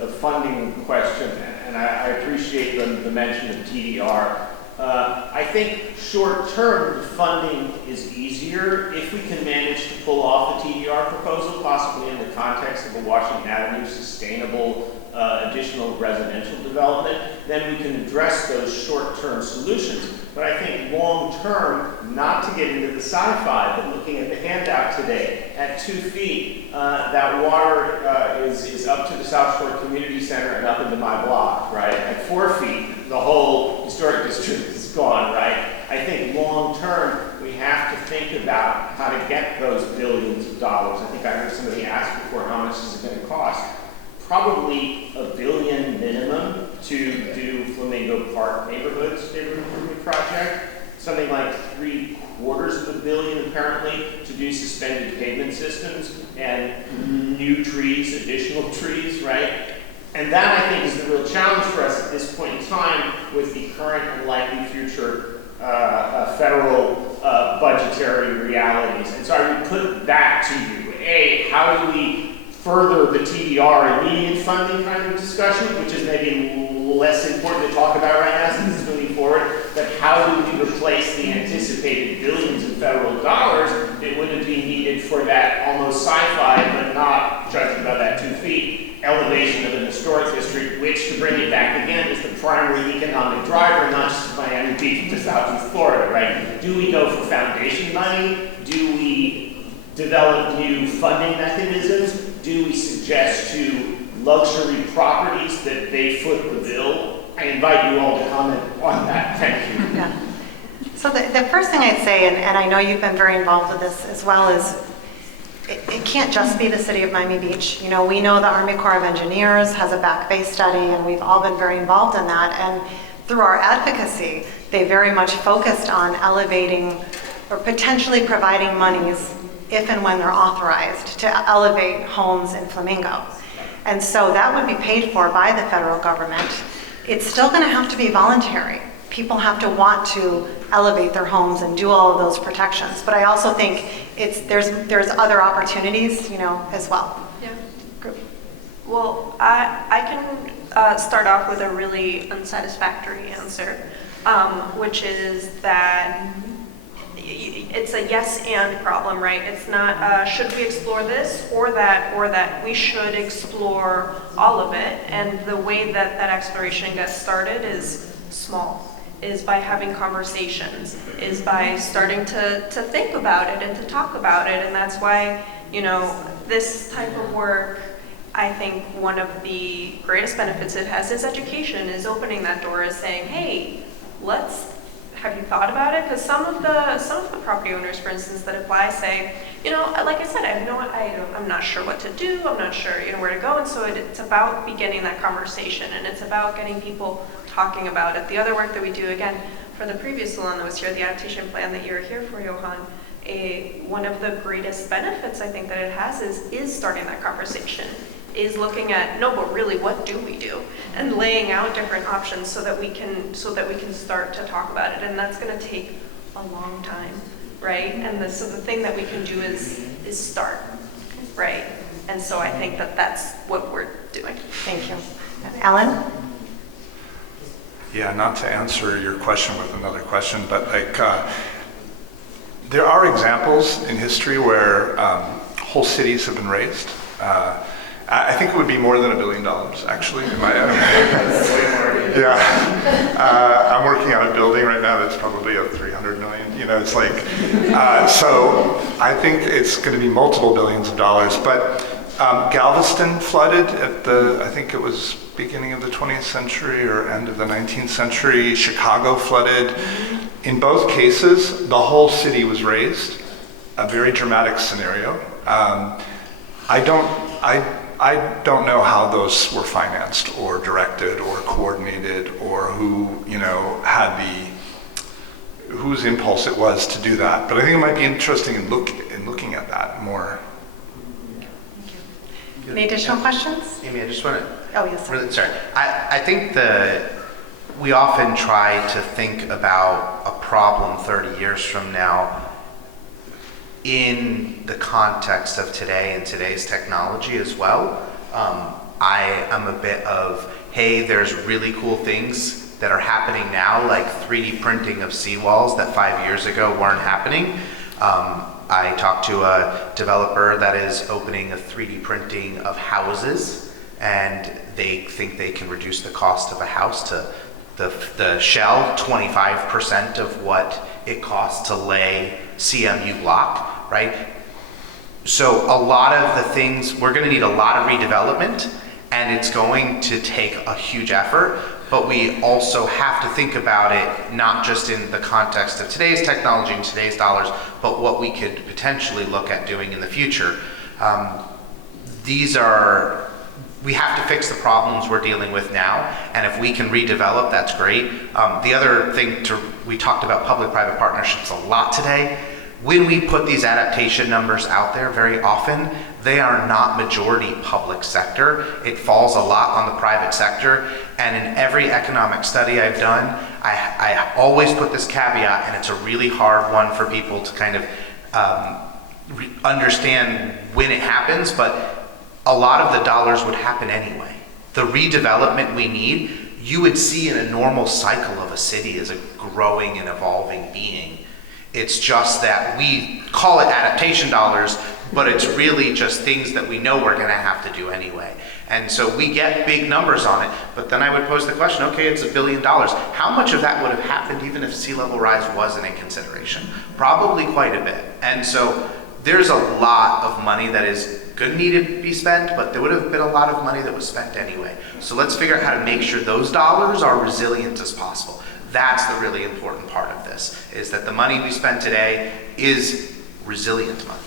the funding question, and I appreciate the mention of TDR. I think short-term funding is easier if we can manage to pull off a TDR proposal, possibly in the context of a Washington Avenue sustainable additional residential development. Then we can address those short-term solutions. But I think long-term, not to get into the sci-fi, but looking at the handout today, at 2 feet, that water is up to the South Shore Community Center and up into my block, right? At 4 feet, the whole historic district is gone, right? I think long-term, we have to think about how to get those billions of dollars. I think I heard somebody ask before, how much is it going to cost? Probably $1 billion minimum to do Flamingo Park neighborhood improvement project. Something like $750 million apparently to do suspended pavement systems and new trees, additional trees, right? And that, I think, is the real challenge for us at this point in time with the current and likely future federal budgetary realities. And so I would put that to you. A, how do we further the TDR immediate funding kind of discussion, which is maybe less important to talk about right now since it's moving forward, but how do we replace the anticipated billions of federal dollars that would be needed for that almost sci-fi, but not, judging by that 2 feet, elevation of an historic district, which, to bring it back again, is the primary economic driver, not just Miami Beach to Southeast Florida, right? Do we go for foundation money? Do we develop new funding mechanisms? Do we suggest to luxury properties that they foot the bill? I invite you all to comment on that. Thank you. Yeah. So the first thing I'd say, and I know you've been very involved with this as well, is it can't just be the city of Miami Beach. You know, we know the Army Corps of Engineers has a back bay study, and we've all been very involved in that. And through our advocacy, they very much focused on elevating or potentially providing monies if and when they're authorized to elevate homes in Flamingo. And so that would be paid for by the federal government. It's still going to have to be voluntary. People have to want to elevate their homes and do all of those protections. But I also think there's other opportunities, you know, as well. Yeah. Well, I can start off with a really unsatisfactory answer, which is that it's a yes and problem, right? It's not should we explore this or that we should explore all of it. And the way that that exploration gets started is small, is by having conversations, is by starting to think about it and to talk about it. And that's why, you know, this type of work, I think one of the greatest benefits it has is education, is opening that door, is saying, hey, have you thought about it? Because some of the property owners, for instance, that apply say, you know, like I said, I'm not sure what to do. I'm not sure, you know, where to go. And so it's about beginning that conversation, and it's about getting people talking about it. The other work that we do, again, for the previous salon that was here, the adaptation plan that you're here for, Johan, one of the greatest benefits I think that it has is starting that conversation, is looking at, no, but really, what do we do? And laying out different options so that we can start to talk about it. And that's going to take a long time, right? And so the thing that we can do is start, right? And so I think that that's what we're doing. Thank you. Allan? Yeah, not to answer your question with another question, but like there are examples in history where whole cities have been razed. I think it would be more than $1 billion, actually. Yeah, I'm working on a building right now that's probably a 300 million. You know, it's like, so I think it's going to be multiple billions of dollars. But Galveston flooded at I think it was beginning of the 20th century or end of the 19th century. Chicago flooded. In both cases, the whole city was razed. A very dramatic scenario. I don't know how those were financed or directed or coordinated, or who, you know, had whose impulse it was to do that. But I think it might be interesting in looking at that more. Any additional questions? Amy, I just want to. Oh, yes, sir. Really, sorry. I think we often try to think about a problem 30 years from now in the context of today and today's technology as well. I am a bit of, hey, there's really cool things that are happening now, like 3D printing of seawalls that 5 years ago weren't happening. I talked to a developer that is opening a 3D printing of houses, and they think they can reduce the cost of a house to the shell 25% of what it costs to lay CMU block, right? So a lot of the things, we're going to need a lot of redevelopment, and it's going to take a huge effort, but we also have to think about it not just in the context of today's technology and today's dollars, but what we could potentially look at doing in the future. These are we have to fix the problems we're dealing with now, and if we can redevelop, that's great. The other thing, we talked about public-private partnerships a lot today. When we put these adaptation numbers out there, very often, they are not majority public sector. It falls a lot on the private sector, and in every economic study I've done, I always put this caveat, and it's a really hard one for people to kind of understand when it happens, but a lot of the dollars would happen anyway. The redevelopment we need, you would see in a normal cycle of a city as a growing and evolving being. It's just that we call it adaptation dollars, but it's really just things that we know we're gonna have to do anyway. And so we get big numbers on it, but then I would pose the question, okay, it's $1 billion. How much of that would have happened even if sea level rise wasn't in consideration? Probably quite a bit. And so there's a lot of money that is going to need to be spent, but there would have been a lot of money that was spent anyway. So let's figure out how to make sure those dollars are resilient as possible. That's the really important part of this, is that the money we spend today is resilient money.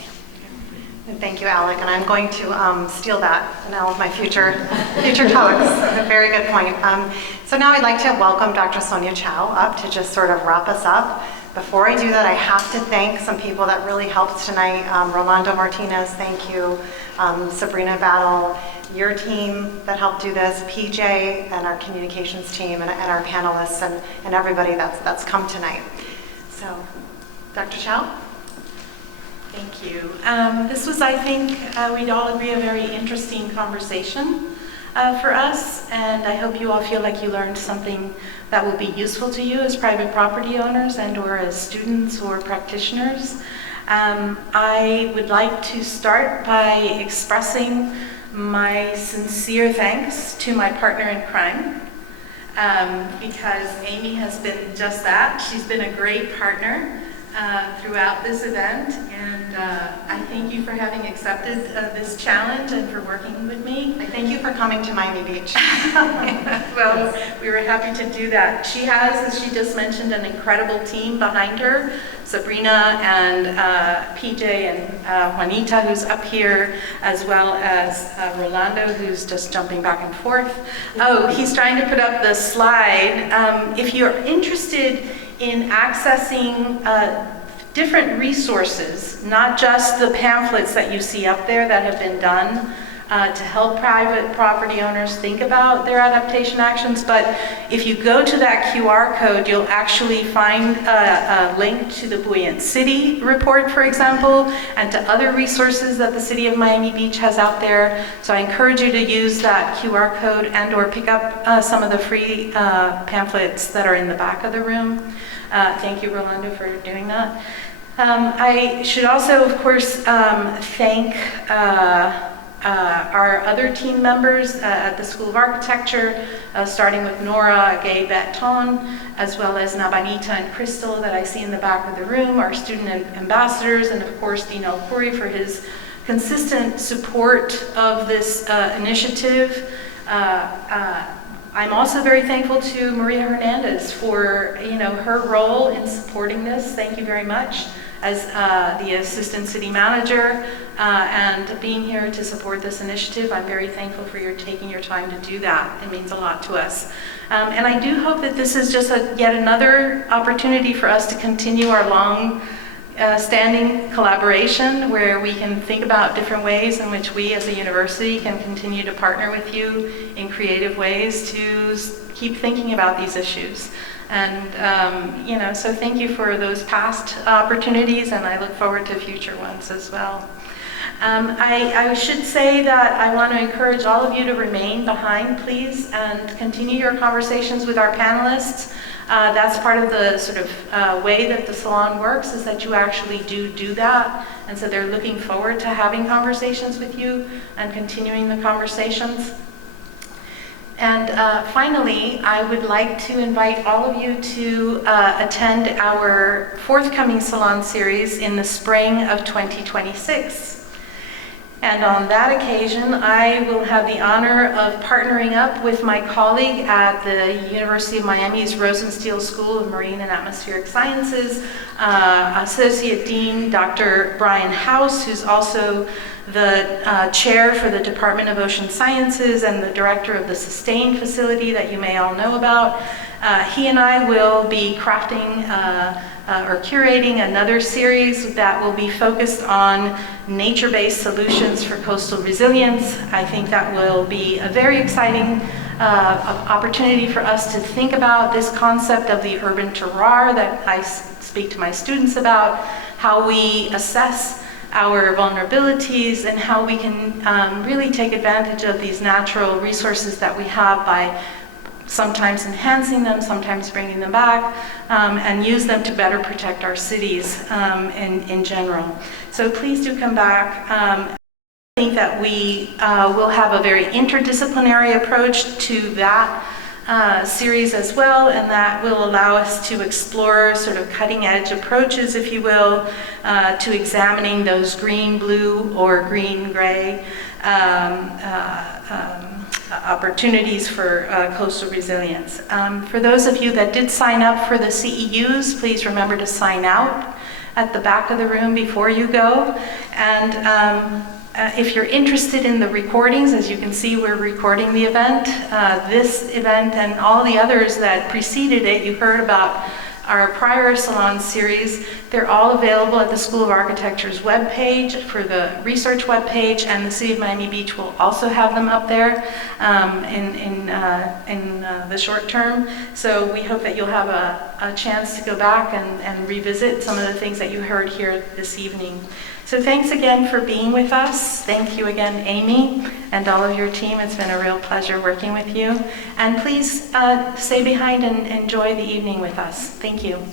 And thank you, Alec, and I'm going to steal that in all of my future talks. A very good point. So now I'd like to welcome Dr. Sonia Chow up to just sort of wrap us up. Before I do that, I have to thank some people that really helped tonight. Rolando Martinez, thank you. Sabrina Battle, your team that helped do this, PJ and our communications team and our panelists and everybody that's come tonight. So, Dr. Chow? Thank you. This was, I think, we'd all agree, a very interesting conversation for us, and I hope you all feel like you learned something that will be useful to you as private property owners and or as students or practitioners. I would like to start by expressing my sincere thanks to my partner in crime, because Amy has been just that. She's been a great partner throughout this event, and I thank you for having accepted this challenge and for working with me. I thank you for coming to Miami Beach. Well, we were happy to do that. She has, as she just mentioned, an incredible team behind her. Sabrina and PJ and Juanita, who's up here, as well as Rolando, who's just jumping back and forth. Oh, he's trying to put up the slide. If you're interested in accessing different resources, not just the pamphlets that you see up there that have been done to help private property owners think about their adaptation actions, but if you go to that QR code, you'll actually find a link to the Buoyant City report, for example, and to other resources that the City of Miami Beach has out there. So I encourage you to use that QR code and or pick up some of the free pamphlets that are in the back of the room. Thank you, Rolando, for doing that. I should also, of course, thank our other team members at the School of Architecture, starting with Nora Gay Baton, as well as Nabanita and Crystal that I see in the back of the room, our student ambassadors, and of course Dean el-Khoury for his consistent support of this initiative. I'm also very thankful to Maria Hernandez for her role in supporting this. Thank you very much, as the Assistant City Manager, and being here to support this initiative. I'm very thankful for your taking your time to do that. It means a lot to us. And I do hope that this is just yet another opportunity for us to continue our long standing collaboration, where we can think about different ways in which we as a university can continue to partner with you in creative ways to keep thinking about these issues. And so thank you for those past opportunities, and I look forward to future ones as well. I should say that I want to encourage all of you to remain behind, please, and continue your conversations with our panelists. That's part of the sort of way that the Salon works, is that you actually do that. And so they're looking forward to having conversations with you and continuing the conversations. And finally, I would like to invite all of you to attend our forthcoming Salon series in the spring of 2026. And on that occasion, I will have the honor of partnering up with my colleague at the University of Miami's Rosenstiel School of Marine and Atmospheric Sciences, Associate Dean Dr. Brian House, who's also the chair for the Department of Ocean Sciences and the director of the Sustain facility that you may all know about. He and I will be crafting or curating another series that will be focused on nature-based solutions for coastal resilience. I think that will be a very exciting opportunity for us to think about this concept of the urban terroir that I speak to my students about, how we assess our vulnerabilities and how we can really take advantage of these natural resources that we have by sometimes enhancing them, sometimes bringing them back, and use them to better protect our cities in general. So please do come back. I think that we will have a very interdisciplinary approach to that series as well, and that will allow us to explore sort of cutting-edge approaches, if you will, to examining those green, blue, or green-gray opportunities for coastal resilience. For those of you that did sign up for the CEUs, please remember to sign out at the back of the room before you go. And if you're interested in the recordings, as you can see, we're recording the event. This event and all the others that preceded it, you heard about our prior Salon series. They're all available at the School of Architecture's webpage for the research webpage, and the City of Miami Beach will also have them up there in the short term. So we hope that you'll have a chance to go back and revisit some of the things that you heard here this evening. So thanks again for being with us. Thank you again, Amy, and all of your team. It's been a real pleasure working with you. And please stay behind and enjoy the evening with us. Thank you.